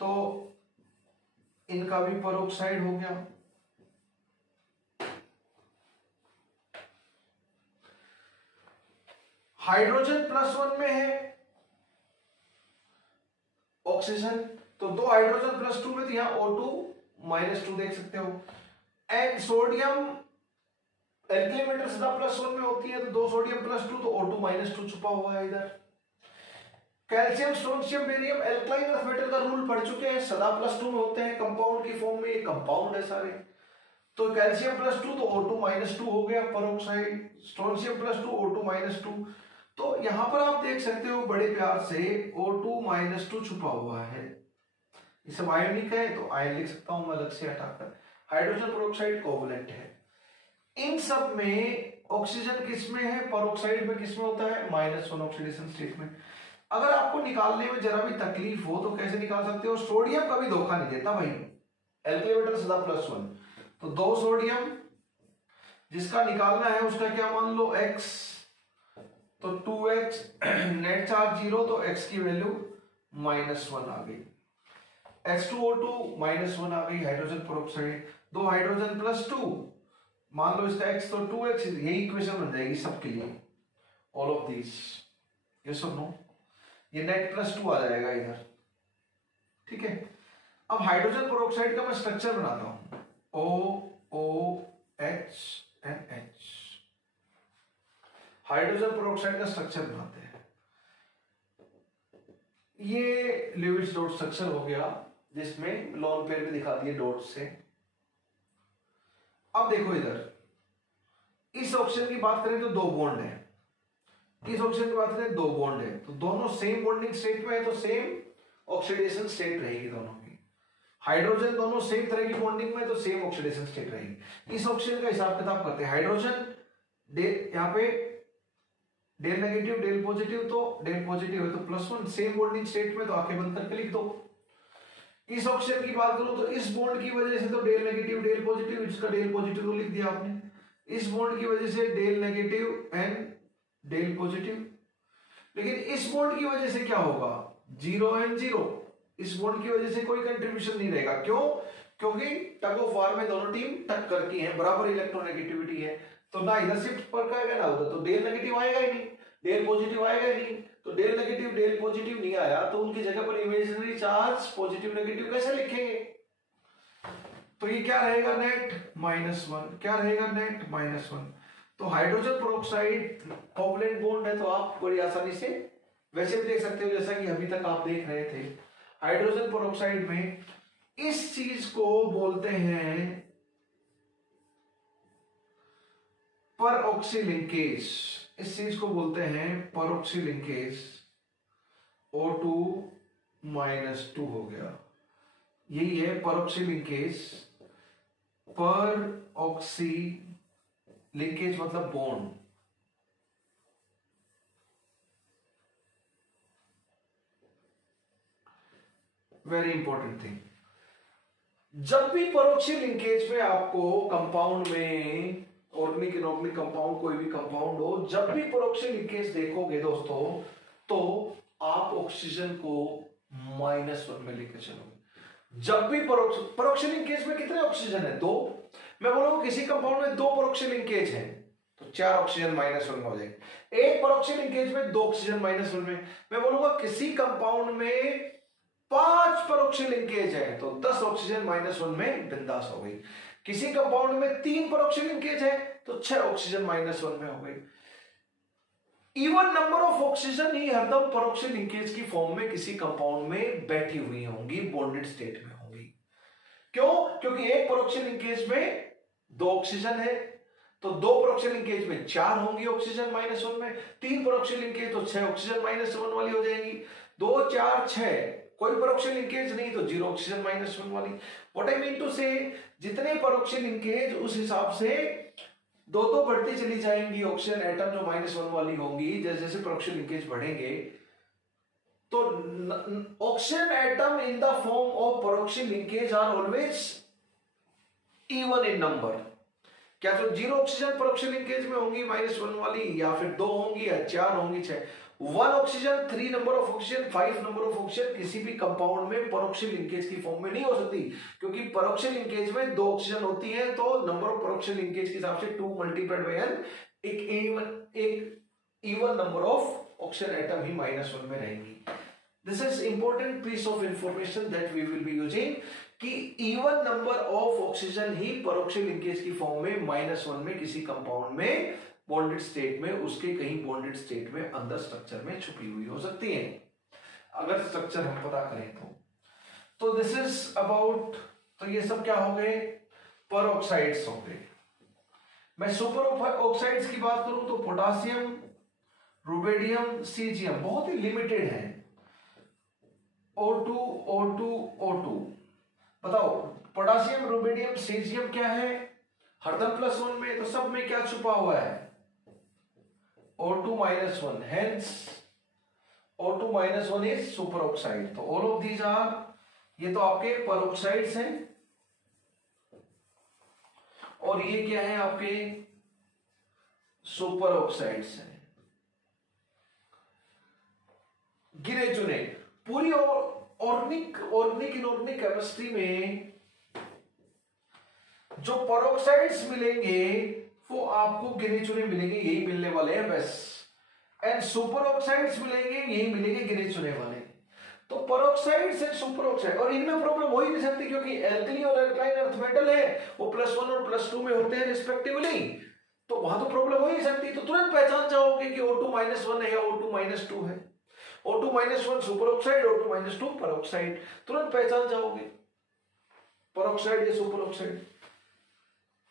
तो इनका भी पेरोक्साइड हो गया। हाइड्रोजन +1 में है ऑक्सीजन, तो 2 हाइड्रोजन +2 में, तो यहां O2 -2 देख सकते हो। एंड सोडियम, एल्किल मेटल सदा +1 में होती है, तो 2 सोडियम +2, तो O2 -2 छुपा हुआ है इधर। Calcium, strontium, barium alkaline earth metal का रूल पढ़ चुके हैं, सदा +2 में होते हैं कंपाउंड की फॉर्म में, ये कंपाउंड है सारे। तो कैल्शियम +2 तो O2 -2 हो गया पेरोक्साइड, स्ट्रोंशियम +2 O2 -2। तो यहां पर आप देख सकते हो बड़े प्यार से O2 -2 छुपा हुआ है, ये सब आयनिक है, तो आयन लिख सकता हूं मैं अलग से हटाकर। हाइड्रोजन पेरोक्साइड कोवलेंट है। इन सब में ऑक्सीजन किस में है, पेरोक्साइड में किस में होता है, -1 ऑक्सीडेशन स्टेट में। अगर आपको निकालने में जरा भी तकलीफ हो तो कैसे निकाल सकते हो, सोडियम कभी धोखा नहीं देता भाई, एल्किल मेटल सदा +1, तो 2 सोडियम, जिसका निकालना है उसका क्या मान लो x, तो 2x, नेट चार्ज 0, तो x की वैल्यू -1 आ गई। H2O2 -1 आ गई, हाइड्रोजन पेरोक्साइड। 2 हाइड्रोजन +2, मान लो इसका x, तो 2x, यही इक्वेशन बन जाएगी सबके लिए, ऑल ऑफ दिस, ये सब नो, ये नेट +2 आ जाएगा इधर, ठीक है। अब हाइड्रोजन पेरोक्साइड का मैं स्ट्रक्चर बनाता हूं, OOH and H, hydrogen peroxide का स्ट्रक्चर बनाते हैं। ये ल्यूइस डॉट स्ट्रक्चर हो गया, जिसमें लोन पेयर भी दिखा दिए डॉट से। अब देखो इधर, इस ऑक्सीजन की बात करें तो 2 बॉन्ड है, इस ऑक्सीजन की बात करें, दो बॉन्ड है तो दोनों सेम बॉन्डिंग स्टेट में है तो सेम ऑक्सीडेशन स्टेट रहेगी दोनों की। हाइड्रोजन दोनों सेम तरह की बॉन्डिंग में तो सेम ऑक्सीडेशन स्टेट रहेगी। इस ऑक्सीजन का हिसाब किताब करते हैं, हाइड्रोजन यहाँ पे डेल नेगेटिव डेल पॉजिटिव, तो डेल पॉजिटिव है तो +1, सेम बॉन्डिंग स्टेट में तो आंखें बंद करके लिख दो। इस ऑक्सीजन की बात करूं तो इस बॉन्ड की वजह से तो डेल नेगेटिव डेल पॉजिटिव, इसका डेल पॉजिटिव तो लिख दिया आपने, इस बॉन्ड की वजह से del negative and del positive. लेकिन इस बॉन्ड की वजह से क्या होगा, 0 एंड 0, इस बॉन्ड की वजह से कोई कंट्रीब्यूशन नहीं रहेगा। क्यों? क्योंकि टग ऑफ वार में दोनों टीम टक्कर की है, बराबर इलेक्ट्रोनेगेटिविटी है, तो ना इधर शिफ्ट पर का ना उधर, तो डेल नेगेटिव आएगा ही नहीं, डेल पॉजिटिव आएगा ही नहीं, तो डेल नेगेटिव डेल पॉजिटिव नहीं आया तो उनकी जगह पर इमेजिनरी चार्ज पॉजिटिव नेगेटिव कैसे लिखेंगे? तो ये क्या रहेगा नेट -1, क्या रहेगा नेट -1। तो हाइड्रोजन पेरोक्साइड कोवलेंट बॉन्ड है तो आप बड़ी आसानी से वैसे भी देख सकते हो जैसा कि अभी तक आप देख रहे थे। हाइड्रोजन पेरोक्साइड में इस चीज को बोलते हैं परऑक्सी लिंकेज, इस चीज को बोलते हैं परऑक्सी लिंकेज, O2 -2 हो गया, यही है परऑक्सी लिंकेज। परऑक्सी लिंकेज मतलब बॉन्ड, वेरी इंपॉर्टेंट थिंग। जब भी परोक्षी लिंकेज में आपको कंपाउंड में ऑर्गेनिक इनऑर्गेनिक कंपाउंड कोई भी कंपाउंड हो, जब भी परोक्षी लिंकेज देखोगे दोस्तों तो आप ऑक्सीजन को -1 में लेकर चलोगे। जब भी परोक्षी लिंकेज में कितने ऑक्सीजन है? 2। मैं बोलूंगा किसी कंपाउंड में 2 परोक्षी लिंकेज है तो 4 ऑक्सीजन -1 में हो जाएगी। एक परोक्षी लिंकेज में 2 ऑक्सीजन -1 में। मैं बोलूंगा किसी कंपाउंड में 5 परोक्षी लिंकेज है तो 10 ऑक्सीजन -1 में बिंदास हो गई। किसी कंपाउंड में 3 परोक्षी लिंकेज है तो 6 ऑक्सीजन -1 में हो गई। इवन नंबर ऑफ ऑक्सीजन ही हरदम परोक्षी लिंकेज की फॉर्म में किसी कंपाउंड में बैठी हुई होंगी, बॉन्डेड स्टेट में होंगी। क्यों? क्योंकि एक परोक्षी लिंकेज में 2 ऑक्सीजन है तो 2 परोक्षी लिंकेज में 4 होंगी ऑक्सीजन -1 में, 3 परोक्षी लिंकेज तो 6 ऑक्सीजन -1 वाली हो जाएंगी, 2 4 6 कोई परोक्षी लिंकेज नहीं तो 0 ऑक्सीजन -1 वाली। व्हाट आई मीन टू से, जितने परोक्षी लिंकेज उस हिसाब से 2 बढ़ती चली जाएंगी ऑक्सीजन एटम जो -1 वाली होंगी। जैसे जैसे परोक्षी लिंकेज बढ़ेंगे तो oxygen atom in the form of peroxy linkage are always even in number. क्या तो 0 ऑक्सीजन परोक्षी लिंकेज में होंगी -1 वाली, या फिर 2 होंगी या 4 होंगी 6। 1 oxygen, 3 number of oxygen, 5 number of oxygen किसी भी कंपाउंड में परोक्षी लिंकेज की फॉर्म में नहीं हो सकती, क्योंकि परोक्षी लिंकेज में 2 ऑक्सीजन होती है तो नंबर ऑफ परोक्षी लिंकेज के हिसाब से 2 मल्टीप्लाइड बाय n, एक even number of oxygen atom ही -1 में रहेंगी। This is important piece of information that we will be using कि इवन नंबर ऑफ ऑक्सीजन ही परोक्षी लिंकेज की फॉर्म में -1 में किसी कंपाउंड में बॉन्डेड स्टेट में, उसके कहीं बॉन्डेड स्टेट में अंदर स्ट्रक्चर में छुपी हुई हो सकती है, अगर स्ट्रक्चर हम पता करें तो दिस इज अबाउट। तो ये सब क्या हो गए? परऑक्साइड्स हो गए। मैं सुपर ऑक्साइड्स की बात करूं तो पोटासियम, रुबिडियम, सीजियम बहुत ही लिमिटेड है। O2 O2 O2 बताओ, पोटासियम, रुबिडियम, सीजियम क्या है? हरदम +1 में, तो सब में क्या छुपा हुआ है? O2 -1, hence O2 -1 is superoxide। तो all of these are, ये तो आपके peroxides हैं और ये क्या है आपके superoxides हैं। गिने चुने पूरी ऑर्गेनिक इनऑर्गेनिक केमिस्ट्री में जो पेरोक्साइड्स मिलेंगे वो आपको गिने चुने मिलेंगे, यही मिलने वाले हैं बस। एंड सुपर ऑक्साइड्स मिलेंगे, यही मिलेंगे गिने चुने वाले। तो पेरोक्साइड्स एंड सुपर ऑक्साइड, और इनमें प्रॉब्लम हो ही नहीं सकती क्योंकि एल्कली और एल्कालाइन अर्थ मेटल है, वो +1 और +2 में होते हैं रिस्पेक्टिवली, तो वहां तो प्रॉब्लम हो ही सकती। तो तुरंत पहचान जाओगे कि O2 -1 है या O2 -2 है। O2 -1 super oxide, O2 -2 peroxide, तुरंत पहचान जाओगे पेरोक्साइड या सुपर ऑक्साइड।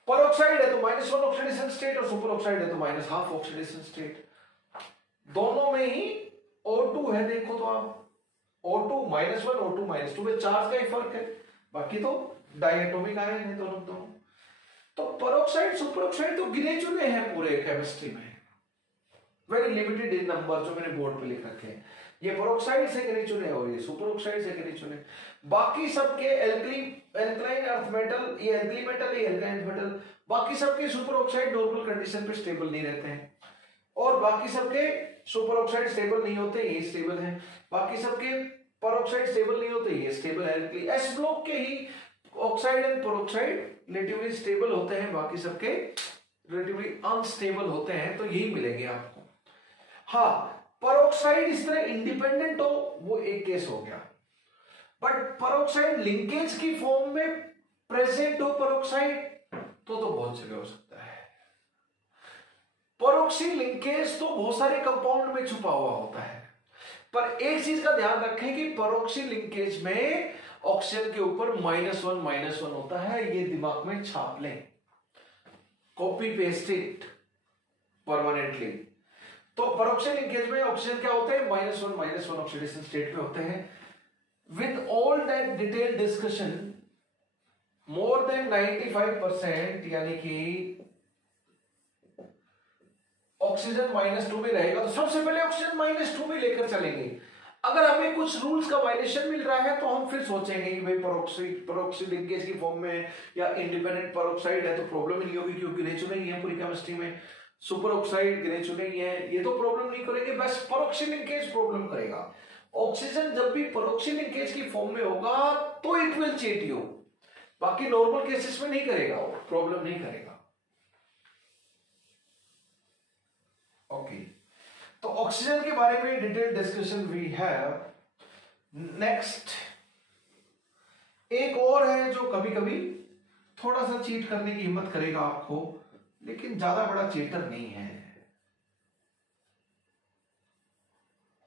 पेरोक्साइड है तो -1 ऑक्सीडेशन स्टेट और सुपर ऑक्साइड है तो -1/2 ऑक्सीडेशन स्टेट। दोनों में ही O2 है, देखो तो आप O2 -1 O2 -2 में चार्ज का ही फर्क है, बाकी तो डायटोमिक आयन है दोनों दोनों। तो पेरोक्साइड सुपर ऑक्साइड तो गिने चुने हैं पूरे केमिस्ट्री में, वेरी लिमिटेड इन नंबर जो मैंने बोर्ड पे लिख रखे हैं। ये पेरोक्साइड से गिने चुने और ये सुपर ऑक्साइड से गिने चुने। बाकी सबके एल्कलाइन अर्थ मेटल, ये एल्कली मेटल, ये एल्काइन मेटल, बाकी सबके सुपर ऑक्साइड नॉर्मल कंडीशन पे स्टेबल नहीं रहते हैं, और बाकी सबके सुपर ऑक्साइड स्टेबल नहीं होते, ये स्टेबल हैं। बाकी सबके पेरोक्साइड स्टेबल नहीं होते, ये स्टेबल है। एस ब्लॉक के ही oxide and peroxide relatively stable होते हैं, बाकी सबके रिलेटिवली अनस्टेबल होते हैं, तो यही मिलेंगे आपको। हाँ, पेरोक्साइड इस तरह इंडिपेंडेंट हो वो एक केस हो गया, बट पेरोक्साइड लिंकेज की फॉर्म में प्रेजेंट हो पेरोक्साइड तो बहुत जगह हो सकता है। पेरोक्सी लिंकेज तो बहुत सारे कंपाउंड में छुपा हुआ होता है, पर एक चीज का ध्यान रखें कि पेरोक्सी लिंकेज में ऑक्सीजन के ऊपर -1 होता है, ये दिमाग में छाप लें, कॉपी पेस्ट इट परमानेंटली। तो पेरोक्सी लिंकेज में ऑक्सीजन क्या होते हैं, -1 ऑक्सीडेशन स्टेट पे होते हैं। With all that detail discussion, more than 95% यानी कि ऑक्सीजन -2 में रहेगा, तो सबसे पहले ऑक्सीजन -2 में लेकर चलेंगे। अगर हमें कुछ रूल्स का वायलेशन मिल रहा है तो हम फिर सोचेंगे कि भाई पेरोक्सी लिंकेज की फॉर्म में या इंडिपेंडेंट पेरोक्साइड है तो प्रॉब्लम ही नहीं होगी, क्योंकि गिने चुने ही है पूरी केमिस्ट्री में। सुपर ऑक्साइड गिने चुने ही है, ये तो प्रॉब्लम नहीं करेंगे, बस पेरोक्सी लिंकेज प्रॉब्लम करेगा। ऑक्सीजन जब भी पेरोक्सी लिंकेज की फॉर्म में होगा तो इट विल चीट यू, बाकी नॉर्मल केसेस में नहीं करेगा, वो प्रॉब्लम नहीं करेगा। ओके, तो ऑक्सीजन के बारे में detail discussion we have. Next एक और है जो कभी कभी थोड़ा सा चीट करने की हिम्मत करेगा आपको, लेकिन ज्यादा बड़ा चीटर नहीं है,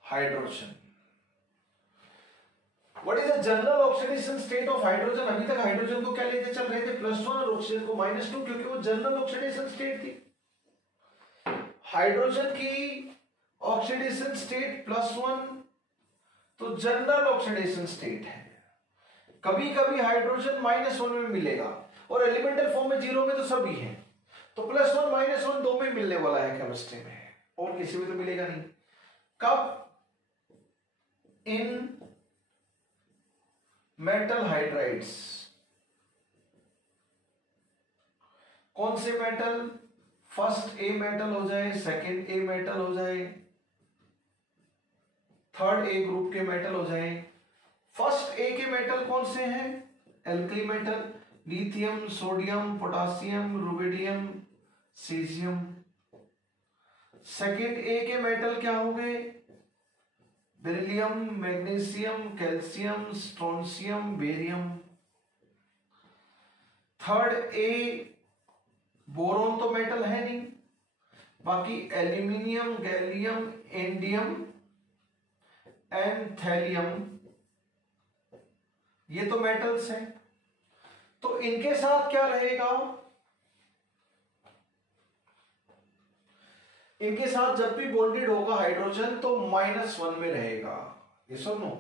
hydrogen. What is the general oxidation state of hydrogen? अभी तक हाइड्रोजन को क्या लेते चल रहे थे, +1 और ऑक्सीजन को -2, क्योंकि वो जनरल ऑक्सीडेशन स्टेट थी। हाइड्रोजन की ऑक्सीडेशन स्टेट +1 तो जनरल ऑक्सीडेशन स्टेट है। कभी कभी हाइड्रोजन -1 में मिलेगा, और एलिमेंटल फॉर्म में 0 में तो सभी है, तो +1 -1 दो में मिलने वाला है केमिस्ट्री में, और किसी में तो मिलेगा नहीं। कब? इन मेटल हाइड्राइड्स। कौन से मेटल? फर्स्ट ए मेटल हो जाए, सेकंड ए मेटल हो जाए, थर्ड ए ग्रुप के मेटल हो जाए। फर्स्ट ए के मेटल कौन से हैं? Alkali metal, lithium, sodium, potassium, rubidium, caesium. Second ए के मेटल क्या हो गए? Beryllium, magnesium, calcium, strontium, barium. Third A boron तो मेटल है नहीं, बाकी aluminium, gallium, indium and thallium, ये तो मेटल्स हैं। तो इनके साथ क्या रहेगा? इनके साथ जब भी बॉन्डेड होगा हाइड्रोजन तो -1 में रहेगा, ये सुनो।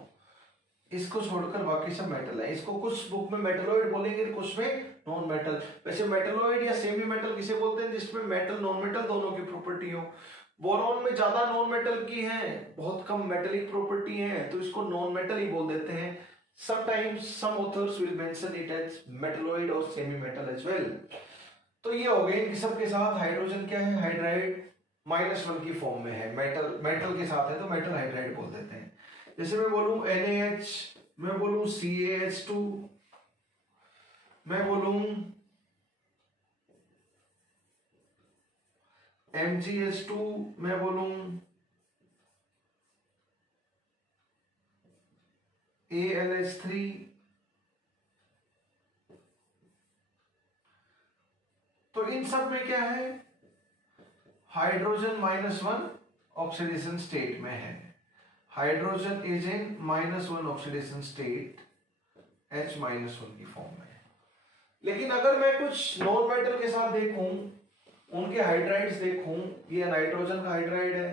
इसको छोड़कर बाकी सब मेटल है। इसको कुछ बुक में मेटलॉइड बोलेंगे, कुछ में नॉन मेटल। वैसे मेटलॉइड या सेमी मेटल किसे बोलते हैं? जिसमें मेटल नॉन मेटल दोनों की प्रॉपर्टी हो। बोरॉन में ज्यादा नॉन मेटल की है, बहुत कम मेटेलिक प्रॉपर्टी है, तो इसको नॉन मेटल ही बोल देते हैं। Sometimes some authors will mention it as metalloid और सेमी मेटल एज वेल। तो ये हो गए, इन सबके साथ हाइड्रोजन क्या है? हाइड्राइड -1 की फॉर्म में है, मेटल के साथ है तो मेटल हाइड्राइड बोल देते हैं। जैसे मैं बोलूं NaH, मैं बोलूं CaH2, मैं बोलूं MgH2, मैं बोलूं AlH3, तो इन सब में क्या है? हाइड्रोजन -1 ऑक्सीडेशन स्टेट में है। Hydrogen is in -1 oxidation state, H-1 की फॉर्म में। लेकिन अगर मैं कुछ नॉन मेटल के साथ देखूं, उनके हाइड्राइड्स देखूं, ये नाइट्रोजन का हाइड्राइड है,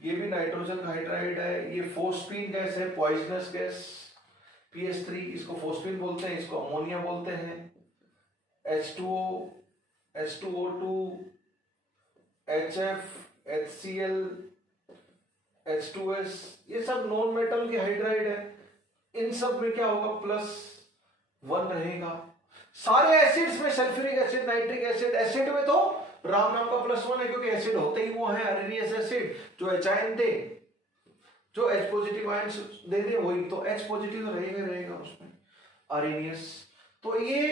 ये भी नाइट्रोजन का हाइड्राइड है। ये फोस्फीन गैस है, पॉइजनस गैस PS3, इसको फोस्फीन बोलते हैं, इसको अमोनिया बोलते हैं। H2O, H2O2, HF, HCl, H2S, ये सब नॉन मेटल के हाइड्राइड है। इन सब में क्या होगा, +1 रहेगा। सारे एसिड्स में sulphuric acid, nitric acid, acid में तो राम नाम का +1 है, क्योंकि एसिड होते ही वो है अरेनियस एसिड जो एचायन दे, जो H पॉजिटिव आयन दे दे वही, तो H पॉजिटिव तो रहेगा उसमें, अरेनियस। तो ये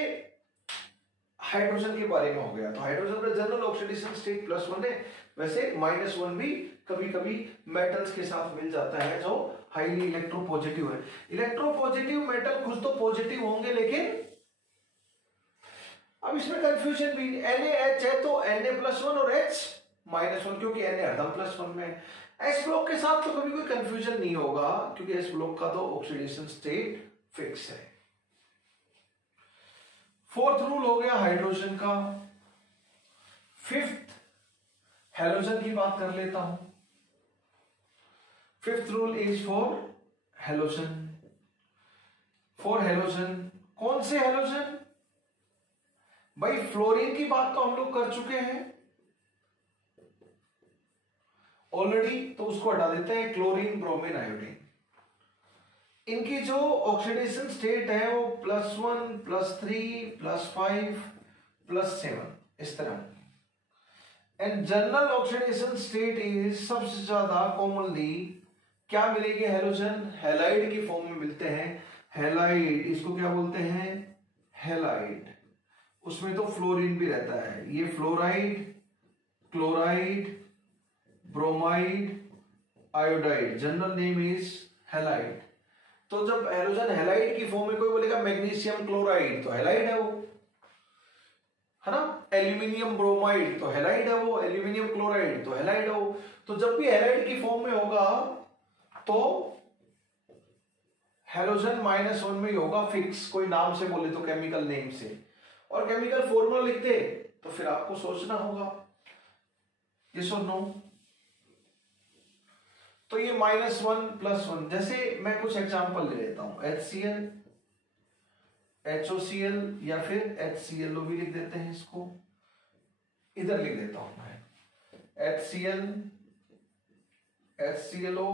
हाइड्रोजन के बारे में हो गया। तो हाइड्रोजन का जनरल ऑक्सीडेशन स्टेट +1 है। वैसे -1 भी कभी कभी मेटल्स के साथ मिल जाता है जो हाईली इलेक्ट्रोपॉजिटिव है। इलेक्ट्रोपॉजिटिव मेटल कुछ तो पॉजिटिव होंगे, लेकिन अब इसमें कंफ्यूजन भी, NaH है तो Na+1 और H-1, क्योंकि Na हरदम +1 में है। S ब्लॉक के साथ तो कभी कोई कंफ्यूजन नहीं होगा, क्योंकि S ब्लॉक का तो ऑक्सीडेशन स्टेट फिक्स है। फोर्थ रूल हो गया हाइड्रोजन का। फिफ्थ हैलोजन की बात कर लेता हूं। Fifth rule is for halogen. For halogen, कौन से हैलोजन भाई? फ्लोरीन की बात तो हम लोग कर चुके हैं ऑलरेडी, तो उसको हटा देते हैं। क्लोरीन, ब्रोमीन, आयोडीन, इनकी जो ऑक्सीडेशन स्टेट है वो +1, +3, +5, +7 इस तरह। And general oxidation state is, सबसे ज्यादा कॉमनली क्या मिलेगी? हैलोजन हैलाइड की फॉर्म में मिलते हैं। हैलाइड, इसको क्या बोलते हैं? हैलाइड। उसमें तो फ्लोरीन भी रहता है। ये fluoride, chloride, bromide, iodide, general name is halide. तो जब हैलोजन हैलाइड की फॉर्म में, कोई बोलेगा मैग्नीशियम क्लोराइड तो हैलाइड है वो, है ना। एल्यूमिनियम ब्रोमाइड तो हैलाइड है वो, एल्यूमिनियम क्लोराइड तो हैलाइड है वो। तो जब भी हैलाइड की फॉर्म में होगा तो हैलोजन -1 में ही होगा फिक्स। कोई नाम से बोले तो केमिकल नेम से, और केमिकल फॉर्मूला लिखते तो फिर आपको सोचना होगा यस और नो। तो ये -1, +1, जैसे मैं कुछ एग्जांपल ले लेता हूं। HCl, HOCl या फिर HClO भी लिख देते हैं, इसको इधर लिख देता हूं मैं। HCl, HClO,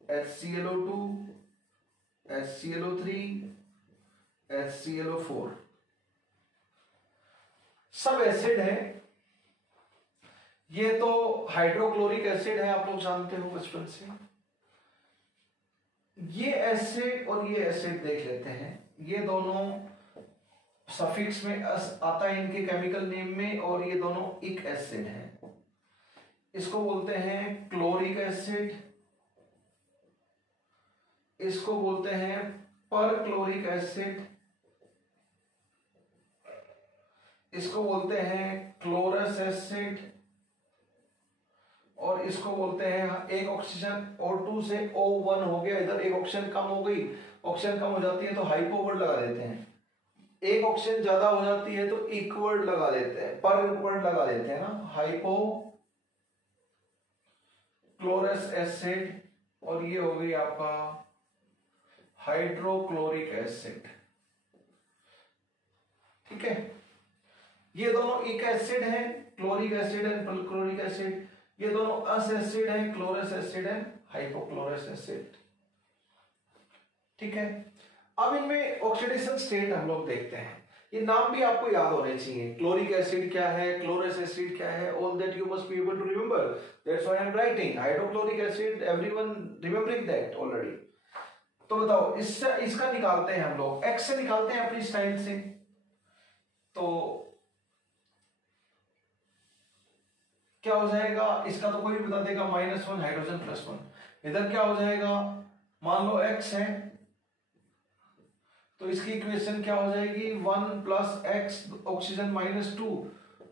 HClO2, HClO3, HClO4, सब एसिड है। ये तो हाइड्रोक्लोरिक एसिड है, आप लोग जानते हो बचपन से। ये एसिड और ये एसिड देख लेते हैं। ये दोनों सफिक्स में आता है इनके केमिकल नेम में, और ये दोनों इक एसिड है। इसको बोलते हैं क्लोरिक एसिड, इसको बोलते हैं परक्लोरिक एसिड, इसको बोलते हैं क्लोरस एसिड, और इसको बोलते हैं, एक ऑक्सीजन O2 से O1 हो गया, इधर एक ऑक्सीजन कम हो गई। ऑक्सीजन कम हो जाती है तो हाइपो वर्ड लगा देते हैं। एक ऑक्सीजन ज्यादा हो जाती है तो इक वर्ड लगा देते हैं, पर वर्ड लगा देते हैं ना, हाइपो क्लोरस एसिड। और ये हो गई आपका हाइड्रोक्लोरिक एसिड। ठीक है, ये दोनों इक एसिड है, chloric acid and perchloric acid. ये दोनों अस एसिड है, chlorous acid and hypochlorous acid. ठीक है, अब इनमें ऑक्सीडेशन स्टेट हम लोग देखते हैं। ये नाम भी आपको याद होने चाहिए। क्लोरिक एसिड क्या है, क्लोरस एसिड क्या है, all that you must be able to remember. That's why I am writing hydrochloric acid, everyone remembering that already. तो बताओ, इसका निकालते हैं हम लोग, एक्स से निकालते हैं अपनी स्टाइल से। तो क्या हो जाएगा, इसका तो कोई भी बता देगा, -1 हाइड्रोजन +1। इधर क्या हो जाएगा, मान लो x है तो इसकी इक्वेशन क्या हो जाएगी, 1 + x, ऑक्सीजन -2,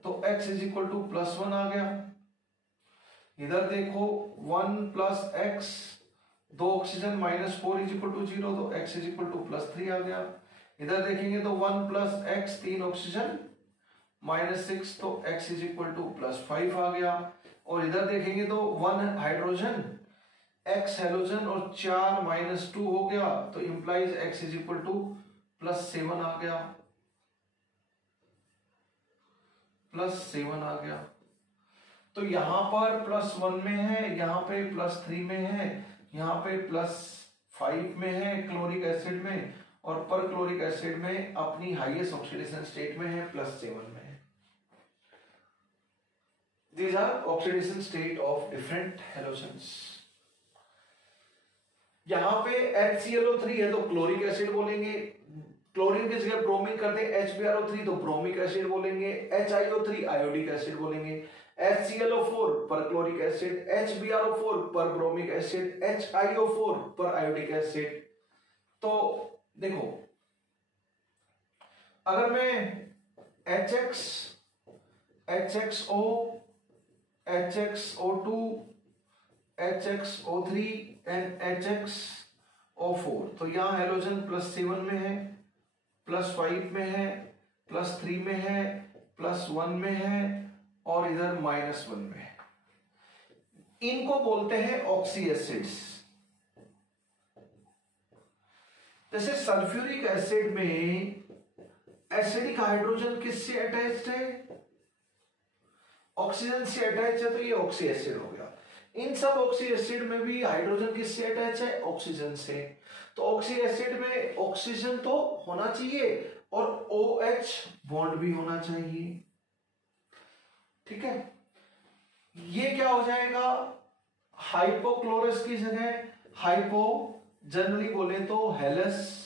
तो x = +1 आ गया। इधर देखो 1 + x, 2 ऑक्सीजन -4 = 0, तो x = +3 आ गया। इधर देखेंगे तो 1 + x, 3 ऑक्सीजन -6 तो x इज इक्वल टू +5 आ गया। और इधर देखेंगे तो 1 हाइड्रोजन, x हेलोजन और 4 -2 हो गया, तो implies x is equal to +7 आ गया, +7 आ गया। तो यहां पर +1 में है, यहां पे +3 में है, यहां पे +5 में है क्लोरिक एसिड में, और पर क्लोरिक एसिड में अपनी हाईएस्ट ऑक्सीडेशन स्टेट में है, +7 में है। These are oxidation state of different halogens. यहां पे HClO3 है तो क्लोरिक एसिड बोलेंगे, क्लोरीन की जगह ब्रोमिन कर दें HbRO3 तो ब्रोमिक एसिड बोलेंगे, HiO3 आयोडिक एसिड बोलेंगे, HClO4 पर क्लोरिक एसिड, HbRO4 पर ब्रोमिक एसिड, HiO4 पर आयोडिक एसिड। तो देखो अगर मैं HXO, HXO2, HXO3 and HXO4, तो यहां हेलोजन +7 में है, +5 में है, +3 में है, +1 में है और इधर -1 में है। इनको बोलते हैं ऑक्सी एसिड्स। जैसे सल्फ्यूरिक एसिड में एसिडिक हाइड्रोजन किससे अटैच्ड है? ऑक्सीजन से अटैच है, तो ये ऑक्सी एसिड हो गया। इन सब ऑक्सी एसिड में भी हाइड्रोजन किससे अटैच है? ऑक्सीजन से। तो ऑक्सी एसिड में ऑक्सीजन तो होना चाहिए और OH बॉन्ड भी होना चाहिए, ठीक है। ये क्या हो जाएगा? हाइपोक्लोरस की जगह हाइपो, जनरली बोले तो हेलस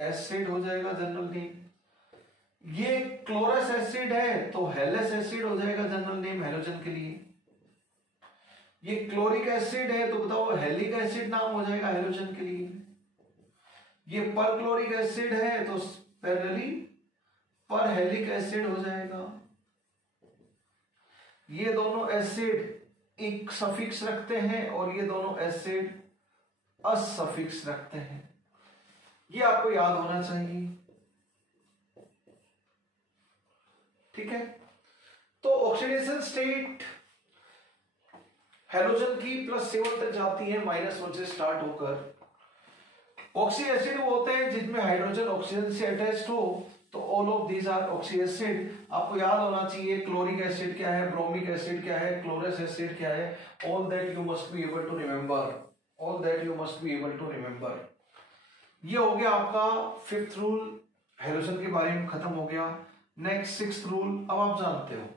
एसिड हो जाएगा जनरल नेम। ये क्लोरस एसिड है तो हेलस एसिड हो जाएगा जनरल नेम हेलोजन के लिए। ये क्लोरिक एसिड है तो बताओ हेलिक एसिड नाम हो जाएगा हेलोजन के लिए। ये पर क्लोरिक एसिड है तो पैरेलली पर हेलिक एसिड हो जाएगा। ये दोनों एसिड एक सफिक्स रखते हैं और ये दोनों एसिड असफिक्स रखते हैं। ये आपको याद होना चाहिए, ठीक है। तो ऑक्सीडेशन स्टेट हेलोजन की +7 तक जाती है, -1 से स्टार्ट होकर। ऑक्सी एसिड वो होते हैं जिनमें हाइड्रोजन ऑक्सीजन से अटैच्ड हो, तो all of these are oxy acid. आपको याद होना चाहिए क्लोरिक एसिड क्या है, ब्रोमिक एसिड क्या है, क्लोरस एसिड क्या है। All that you must be able to remember, all that you must be able to remember. ये हो गया आपका 5th रूल, हेलोजन के बारे में खत्म हो गया। नेक्स्ट 6th रूल, अब आप जानते हो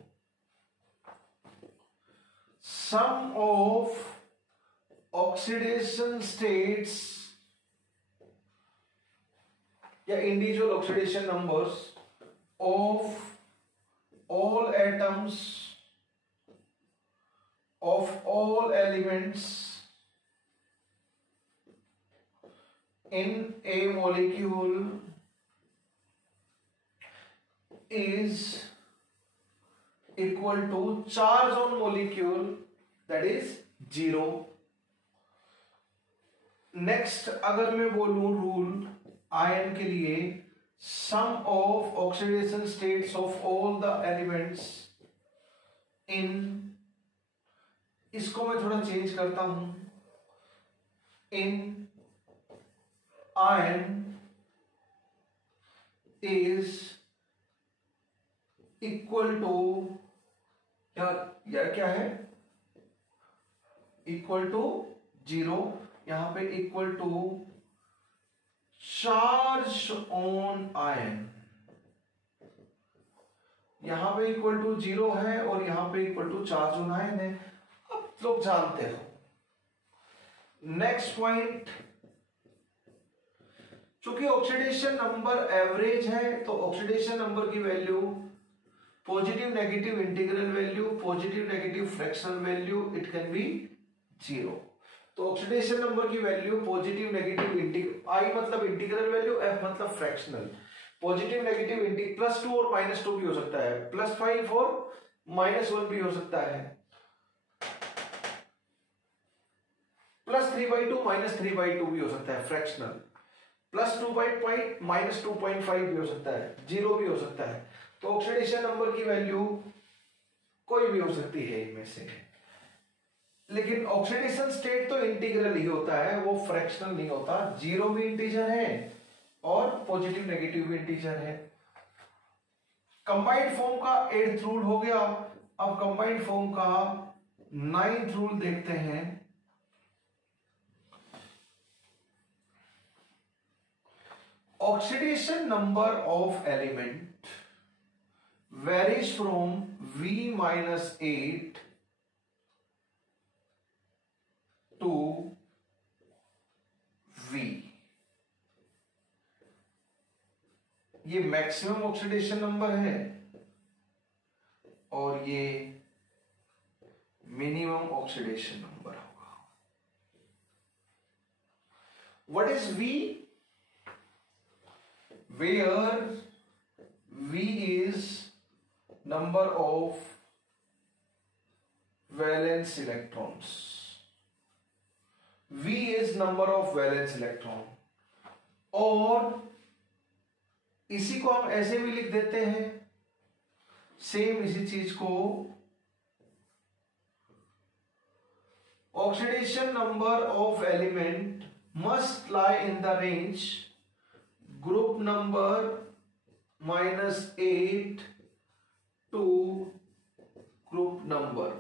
सम ऑफ ऑक्सीडेशन स्टेट्स या individual oxidation numbers of all atoms of all elements in a molecule is equal to charge on molecule, that is 0. Next अगर मैं बोलूं रूल आयन के लिए, sum of oxidation states of all the elements in, इसको मैं थोड़ा change करता हूं, इन iron is equal to, या क्या है, इक्वल टू 0, यहां पे equal to charge on ion. यहां पे इक्वल टू 0 है और यहां पे equal to charge on ion है। अब लोग जानते हो। नेक्स्ट पॉइंट, चूंकि ऑक्सीडेशन नंबर एवरेज है तो ऑक्सीडेशन नंबर की value positive negative integral value, positive negative fractional value, it can be 0। तो ऑक्सीडेशन नंबर की value positive negative integral, I मतलब इंटीग्रल वैल्यू, एफ मतलब फ्रैक्शनल। पॉजिटिव नेगेटिव इंटीग्रल +2 और -2 भी हो सकता है, +5 और -1 भी हो सकता है, +3/2 -3/2 भी हो सकता है फ्रैक्शनल। +2.5 -2.5 भी हो सकता है, 0 भी हो सकता है। तो ऑक्सीडेशन नंबर की वैल्यू कोई भी हो सकती है इनमें से। लेकिन ऑक्सीडेशन स्टेट तो इंटीग्रल ही होता है, वो फ्रैक्शनल नहीं होता। 0 भी इंटीजर है और पॉजिटिव नेगेटिव भी इंटीजर है। कंबाइंड फॉर्म का 8th रूल हो गया। अब कंबाइंड फॉर्म का 9th रूल देखते हैं। Oxidation number of element varies from V-8 to V। ये मैक्सिमम ऑक्सीडेशन नंबर है और ये मिनिमम ऑक्सीडेशन नंबर होगा। What is V? Where V is number of valence electrons. V is number of valence electron। और इसी को हम ऐसे भी लिख देते हैं, सेम इसी चीज को, oxidation number of element must lie in the range group number -8 to group number.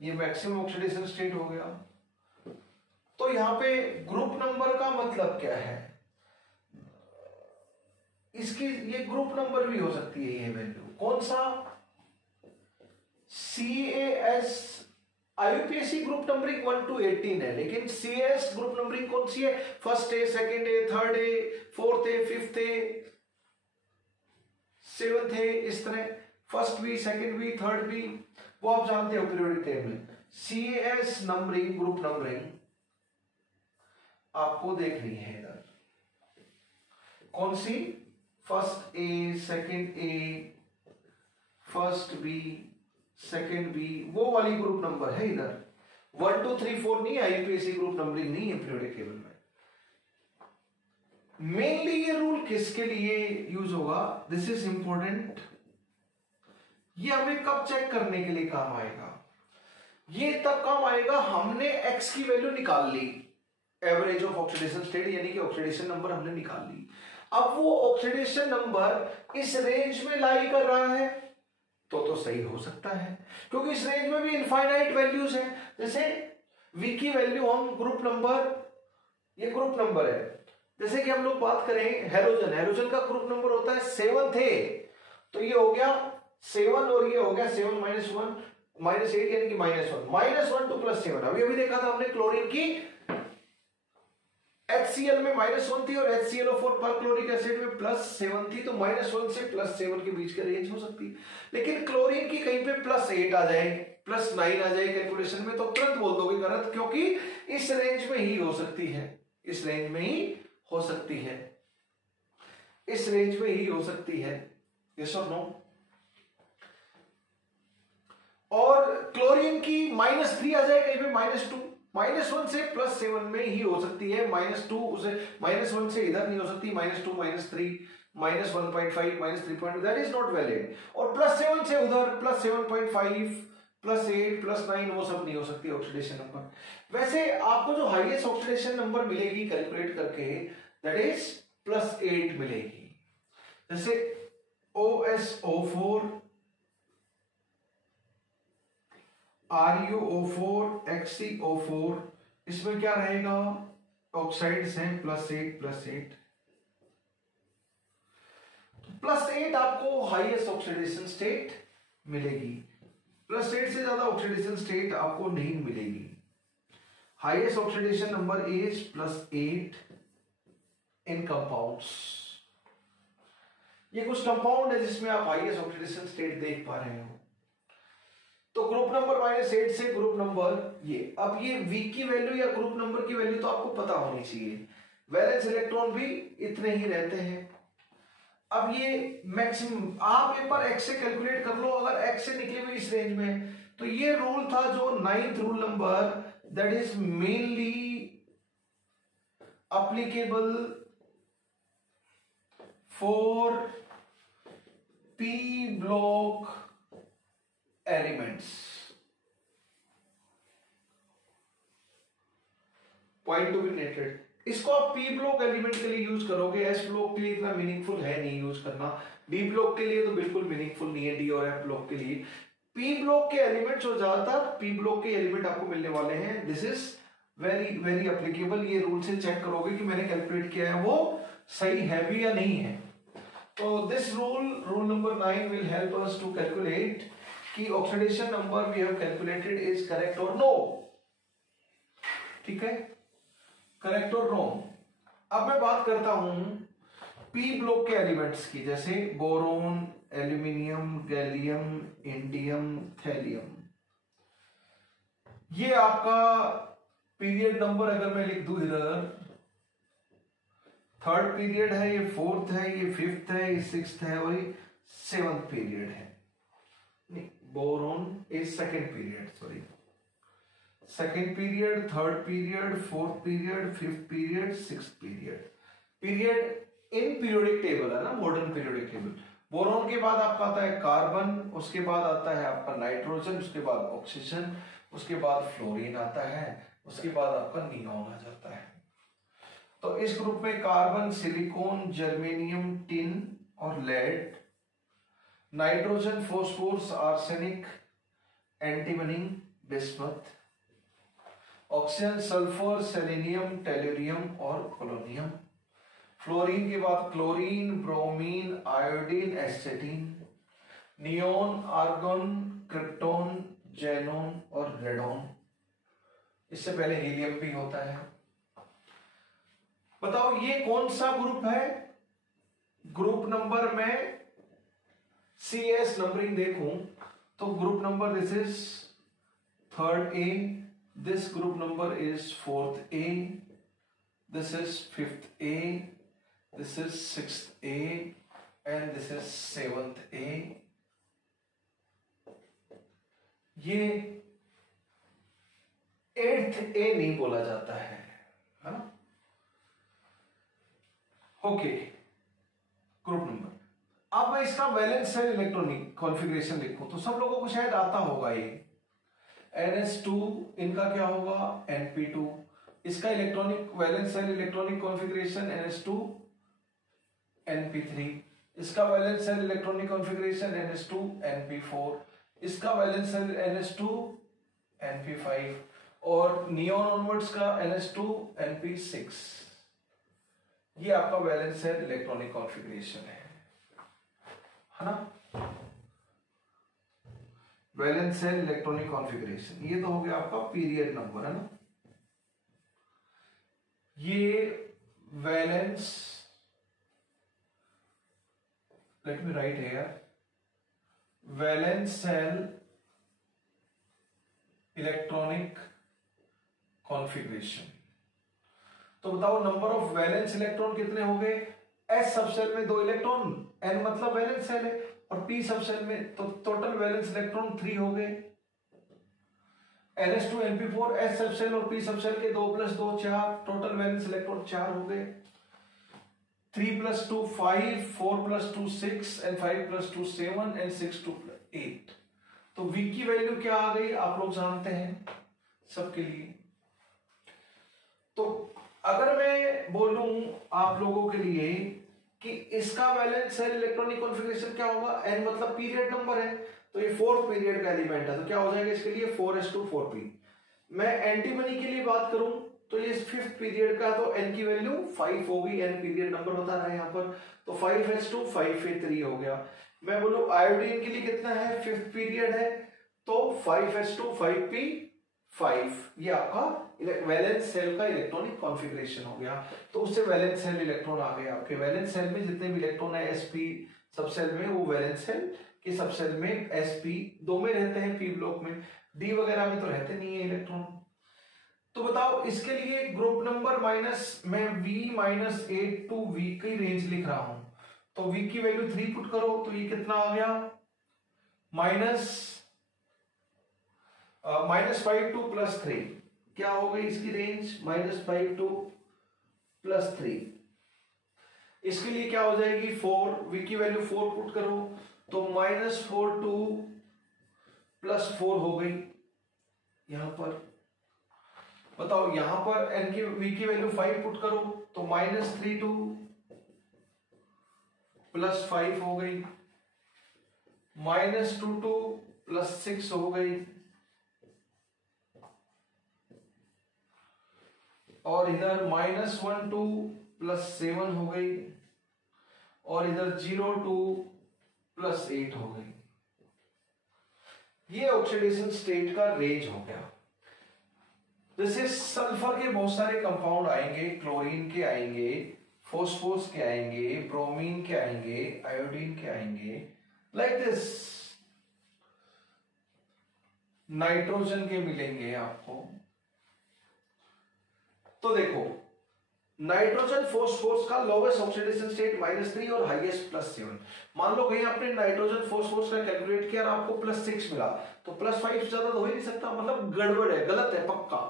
ये मैक्सिमम ऑक्सीडेशन स्टेट हो गया। तो यहां पे ग्रुप नंबर का मतलब क्या है? इसकी ये ग्रुप नंबर भी हो सकती है। ये वैल्यू कौन सा? CAS IUPAC group numbering 1 to 18 है, लेकिन CS ग्रुप नंबरिंग कौन सी है? First A, second A, third A, fourth A, fifth A, seventh A, इस तरह first B, second B, third B, वो आप जानते हो पीरियोडिक टेबल में। CS नंबरिंग ग्रुप नंबरिंग आपको देखनी है इधर। कौन सी? First A, second A, first B, second B, वो वाली ग्रुप नंबर है इधर। 1 2 3 4 नहीं, IUPAC ग्रुप नंबरिंग नहीं है पीरियोडिक टेबल में। मेनली ये रूल किसके लिए यूज होगा? This is important. ये हमें कब चेक करने के लिए काम आएगा? ये तब काम आएगा हमने x की वैल्यू निकाल ली, एवरेज ऑफ ऑक्सीडेशन स्टेट, यानी कि ऑक्सीडेशन नंबर हमने निकाल ली। अब वो ऑक्सीडेशन नंबर इस रेंज में लाई कर रहा है तो सही हो सकता है, क्योंकि इस रेंज में भी इनफाइनाइट वैल्यूज हैं। जैसे V की वैल्यू हम ग्रुप नंबर, ये ग्रुप नंबर है। जैसे कि हम लोग बात करें हेलोजन, हेलोजन का ग्रुप नंबर होता है 7th है, तो ये हो गया 7 और ये हो गया 7 -1 -8 यानी कि -1 टू +7। अभी देखा था हमने क्लोरीन की HCl में -1 थी और HClO4 पर क्लोरिक एसिड में +7 थी, तो -1 से +7 के बीच का रेंज हो सकती है। लेकिन क्लोरीन की कहीं पे +8 आ जाए, +9 आ जाए कैलकुलेशन में, तो तुरंत बोल दोगे गलत, क्योंकि इस रेंज में ही हो सकती है, इस रेंज में ही हो सकती है, इस रेंज में ही हो सकती है। यस और नो? और क्लोरीन की -3 आ जाए कहीं पे, -2, -1 से +7 में ही हो सकती है। -2 उसे -1 से इधर नहीं हो सकती, -2 -3 -1.5 -3.2, दैट इज नॉट वैलिड। और +7 से उधर +7.5 +8 +9 वो सब नहीं हो सकती ऑक्सीडेशन नंबर। वैसे आपको जो हाईएस्ट ऑक्सीडेशन नंबर मिलेगी कैलकुलेट करके, दैट इज +8 मिलेगी। जैसे OSO4 RuO4 XeO4, इसमें क्या रहेगा? ऑक्साइड्स हैं +8 +8 +8 आपको हाईएस्ट ऑक्सीडेशन स्टेट मिलेगी। +8 से ज्यादा ऑक्सीडेशन स्टेट आपको नहीं मिलेगी। Highest oxidation number is +8 in compounds. ये कुछ कंपाउंड है जिसमें आप हाईएस्ट ऑक्सीडेशन स्टेट देख पा रहे हो। तो ग्रुप नंबर -8 से ग्रुप नंबर ये। अब ये V की वैल्यू या ग्रुप नंबर की वैल्यू तो आपको पता होनी चाहिए। वैलेंस इलेक्ट्रॉन भी इतने ही रहते हैं। अब ये मैक्सिमम आप एक बार x से कैलकुलेट कर लो, अगर x से निकले हुए इस रेंज में, तो ये रूल था जो 9th rule number, that is mainly applicable for p block elements. Point to be noted, इसको आप पी ब्लॉक एलिमेंट के लिए यूज करोगे, एस ब्लॉक के लिए इतना मीनिंगफुल है नहीं यूज करना, डी ब्लॉक के लिए तो बिल्कुल मीनिंगफुल नहीं है, डी और एफ ब्लॉक के लिए। पी ब्लॉक के एलिमेंट्स और ज्यादातर पी ब्लॉक के एलिमेंट आपको मिलने वाले हैं। This is very very applicable. ये रूल से चेक करोगे कि मैंने कैलकुलेट किया है वो सही है भी या नहीं है। तो this rule number 9 will help us to calculate कि oxidation number we have calculated is correct और नो। ठीक है, करेक्ट और नो। अब मैं बात करता हूं पी ब्लॉक के एलिमेंट्स की, जैसे boron, aluminium, gallium, indium, thallium. ये आपका पीरियड नंबर अगर मैं लिख दूं इधर, थर्ड पीरियड है, ये फोर्थ है, ये फिफ्थ है, ये सिक्स्थ है और ये सेवंथ पीरियड है। नहीं, boron is second period, sorry, second period, third period, fourth period, fifth period, sixth period. Period in periodic table है ना, मॉडर्न पीरियोडिक टेबल। बोरोन के बाद आपका आता है कार्बन, उसके बाद आता है आपका नाइट्रोजन, उसके बाद ऑक्सीजन, उसके बाद फ्लोरीन आता है, उसके बाद आपका नियॉन आ जाता है। तो इस ग्रुप में कार्बन, सिलिकॉन, जर्मेनियम, टिन और lead, nitrogen, phosphorus, arsenic, antimony, bismuth, oxygen, sulphur, selenium, tellurium और पोलोनियम। फ्लोरीन के बाद chlorine, bromine, iodine, astatine, neon, argon, krypton, xenon और रेडोन। इससे पहले हीलियम भी होता है। बताओ ये कौन सा ग्रुप है? ग्रुप नंबर में CS नंबरिंग देखूं तो group number this is third A, this group number is fourth A, this is fifth A, this is sixth A and this is seventh A। ये एट्थ A नहीं बोला जाता है ना? Okay, group number. अब मैं इसका वैलेंस सेल इलेक्ट्रॉनिक कॉन्फ़िगरेशन लिखूं तो सब लोगों को शायद आता होगा ये NS2, इनका क्या होगा NP2। इसका electronic valence shell electronic configuration NS2 NP3। इसका valence shell electronic configuration NS2 NP4। इसका वैलेंस सेल NS2 NP5 और नियॉन ऑनवर्ड्स का NS2 NP6। ये आपका वैलेंस सेल इलेक्ट्रॉनिक कॉन्फ़िगरेशन है ना? Valence shell electronic configuration. ये तो हो गया आपका पीरियड नंबर, है ना? ये valence, let me right here, valence shell electronic configuration. तो बताओ नंबर ऑफ वैलेंस इलेक्ट्रॉन कितने हो गए? S सबसेल में 2 इलेक्ट्रॉन, N मतलब वैलेंस सेल है, और P सबसेल में तो टोटल वैलेंस इलेक्ट्रॉन 3 हो गए। NS2 NP4 S सबसेल और P सबसेल के 2 + 2 4, टोटल वैलेंस इलेक्ट्रॉन 4 हो गए। 3 + 2 5, 4 + 2 6 and 5 + 2 7 and 6 + 2 8। तो V की वैल्यू क्या आ गई आप लोग जानते हैं सबके लिए। तो अगर मैं बोलूं आप लोगों के लिए कि इसका वैलेंस सेल इलेक्ट्रॉनिक कॉन्फ़िगरेशन क्या होगा, N मतलब पीरियड नंबर है, तो ये फोर्थ पीरियड का एलिमेंट है, तो क्या हो जाएगा इसके लिए 4s2 4p। मैं एंटीमनी के लिए बात करूं तो ये फिफ्थ पीरियड का, तो N की वैल्यू 5 होगी, N पीरियड नंबर बता रहा है यहाँ पर, तो 5s2 5p3 हो गया। मैं बोलूं आयोडीन के लिए कितना है, फिफ्थ पीरियड है, तो 5s2 5p5। ये आपका वैलेंस सेल का इलेक्ट्रॉनिक कॉन्फ़िगरेशन हो गया। तो उससे वैलेंस सेल इलेक्ट्रॉन आ गए आपके। वैलेंस सेल में जितने भी इलेक्ट्रॉन है sp सबसेल में, वो वैलेंस सेल के सबसेल में sp2 में रहते हैं, p ब्लॉक में, d वगैरह में तो रहते नहीं है इलेक्ट्रॉन। तो बताओ इसके लिए ग्रुप नंबर माइनस, मैं V-8 to V की रेंज लिख रहा हूं, तो V की वैल्यू 3 पुट करो तो ये कितना आ गया, -5 to +3। क्या हो गई इसकी रेंज, -5 to प्लस 3। इसके लिए क्या हो जाएगी 4, v की वैल्यू 4 पुट करो तो -4 2 +4 हो गई। यहां पर बताओ, यहां पर n की v की वैल्यू 5 पुट करो तो -3 2 +5 हो गई, -2 2 +6 हो गई, और इधर -1 2 +7 हो गई, और इधर 0 2 +8 हो गई। ये ऑक्सीडेशन स्टेट का रेंज हो गया। जैसे सल्फर के बहुत सारे कंपाउंड आएंगे, क्लोरीन के आएंगे, फॉस्फोरस के आएंगे, ब्रोमीन के आएंगे, आयोडीन के आएंगे, लाइक दिस। नाइट्रोजन के मिलेंगे आपको। तो देखो, नाइट्रोजन फॉस्फोरस का लोवेस्ट ऑक्सीडेशन स्टेट -3 और हाईएस्ट +7। मान लो कहीं आपने नाइट्रोजन फॉस्फोरस का कैलकुलेट किया और आपको +6 मिला, तो +5 ज्यादा तो हो ही नहीं सकता, मतलब गड़बड़ है, गलत है पक्का,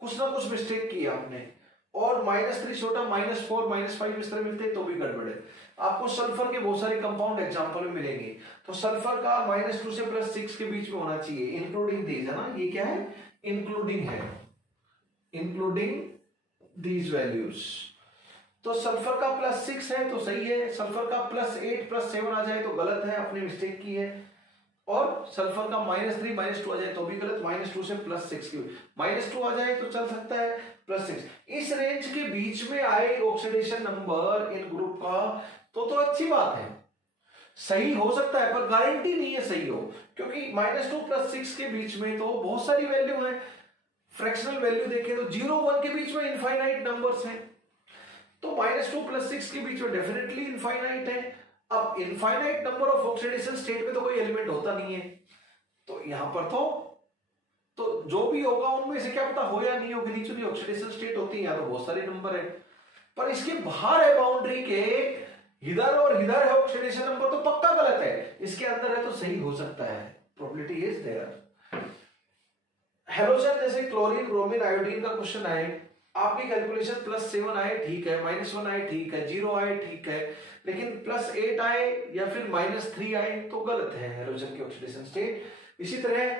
कुछ ना कुछ मिस्टेक की आपने। और -3 छोटा, -4 -5 इस तरह मिलते तो भी गड़बड़ है। आपको सल्फर के बहुत सारे कंपाउंड एग्जांपल में मिलेंगे, तो सल्फर का -2 से +6 के बीच में होना चाहिए, इंक्लूडिंग दीज, है ना। ये क्या है, इंक्लूडिंग है, इंक्लूडिंग दीज वैल्यूज। तो सल्फर का +6 है तो सही है, सल्फर का +8 +7 आ जाए तो गलत है, आपने मिस्टेक की है। और सल्फर का -3 -2 आ जाए तो भी गलत, -2 से +6 की, -2 आ जाए तो चल सकता है, +6 इस रेंज के बीच में आए ऑक्सीडेशन नंबर इन ग्रुप का तो अच्छी बात है, सही हो सकता है, पर गारंटी नहीं है सही हो, क्योंकि -2 +6 के बीच में तो बहुत सारी वैल्यू है। फ्रैक्शनल वैल्यू देखें तो 0 1 के बीच में इनफाइनाइट नंबर्स हैं, तो -2 +6 के बीच में डेफिनेटली इनफाइनाइट है। अब infinite number of oxidation state में तो कोई एलिमेंट होता नहीं है, तो यहां पर तो जो भी होगा उनमें से क्या पता हो या नहीं हो, नीचे ऑक्सीडेशन स्टेट होती है, या तो बहुत सारे नंबर है, पर इसके बाहर है बाउंड्री के, इधर और इधर है ऑक्सीडेशन नंबर, तो पक्का गलत है, इसके अंदर है तो सही हो सकता है, प्रोबेबिलिटी इज देयर। हेलोजन जैसे क्लोरीन, ब्रोमीन, आयोडीन का क्वेश्चन आए, आपकी कैलकुलेशन +7 आए ठीक है, -1 आए ठीक है, 0 आए ठीक है, लेकिन +8 आए या फिर -3 आए तो गलत है हेलोजन की ऑक्सीडेशन स्टेट। इसी तरह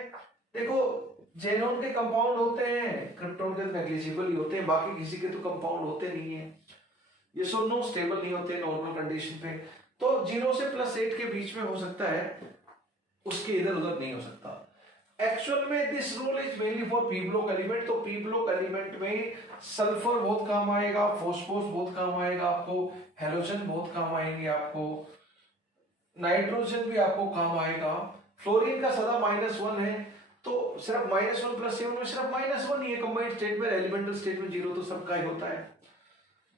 देखो, जेनोन के कंपाउंड होते हैं, क्रिप्टोन के नेग्लिजिबल ही होते हैं, बाकी किसी के तो कंपाउंड होते नहीं है, ये सोनो स्टेबल नहीं होते नॉर्मल कंडीशन पे, तो 0 से +8 के बीच में हो सकता है, उसके इधर उधर नहीं हो सकता। एक्चुअल में this rule is mainly for P block element, तो पी ब्लॉक एलिमेंट में सल्फर बहुत काम आएगा, फॉस्फोरस बहुत काम आएगा आपको, हेलोजन बहुत काम आएंगे आपको, नाइट्रोजन भी आपको काम आएगा। फ्लोरीन का सदा -1 है, तो सिर्फ -1 +7 में सिर्फ -1 ही है कंबाइंड स्टेट में, एलिमेंटल स्टेट में 0 तो सबका ही होता है।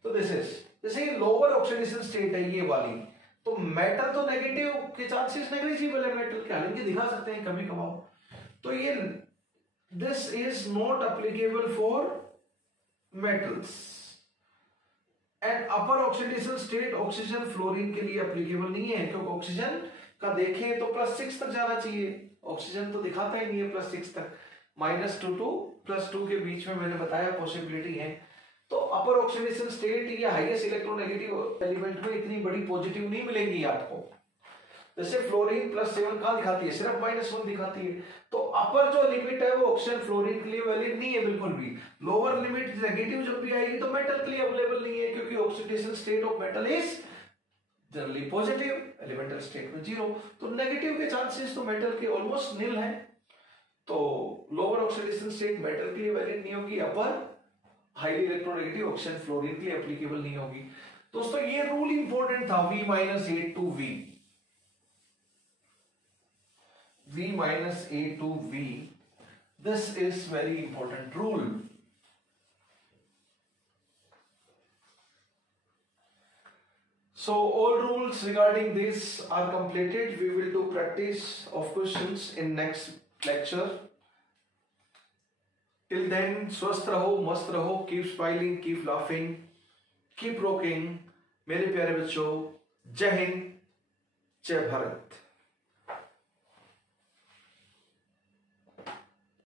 तो दिस इज, जैसे लोअर ऑक्सीडेशन स्टेट है ये वाली, तो मेटल तो नेगेटिव के चांसेस नेग्लिजिबल है मेटल के, हालांकि दिखा सकते हैं कभी कभार, तो ये this is not applicable for metals. And upper oxidation state oxygen fluorine के लिए एप्लीकेबल नहीं है, क्योंकि ऑक्सीजन का देखें तो +6 तक जाना चाहिए, ऑक्सीजन तो दिखाता ही नहीं है +6 तक, -2 to +2 के बीच में मैंने बताया पॉसिबिलिटी है। तो अपर ऑक्सीडेशन स्टेट या हाईएस्ट इलेक्ट्रोनेगेटिव एलिमेंट में इतनी बड़ी पॉजिटिव नहीं मिलेंगी आपको, जैसे फ्लोरीन +7 कहां दिखाती है, सिर्फ -1 दिखाती है, तो अपर जो लिमिट है वो ऑक्सीजन फ्लोरीन के लिए वैलिड नहीं है बिल्कुल भी। लोअर लिमिट नेगेटिव जब भी आएगी तो मेटल के लिए अवेलेबल नहीं है, क्योंकि oxidation state of metal is generally positive, elemental state में 0, तो नेगेटिव के चांसेस तो मेटल के ऑलमोस्ट नील है, तो लोअर ऑक्सीडेशन स्टेट मेटल के लिए वैलिड नहीं होगी, अपर हाईली इलेक्ट्रोनेगेटिव ऑक्सीजन फ्लोरीन के लिए एप्लीकेबल नहीं होगी। दोस्तों ये रूल इंपॉर्टेंट था, V-A to V, V-A to V, this is very important rule. So all rules regarding this are completed. We will do practice of questions in next lecture. Till then, स्वस्थ रहो, मस्त रहो, keep smiling, keep laughing, keep rocking. मेरे प्यारे बच्चों, जय हिंद, जय भारत।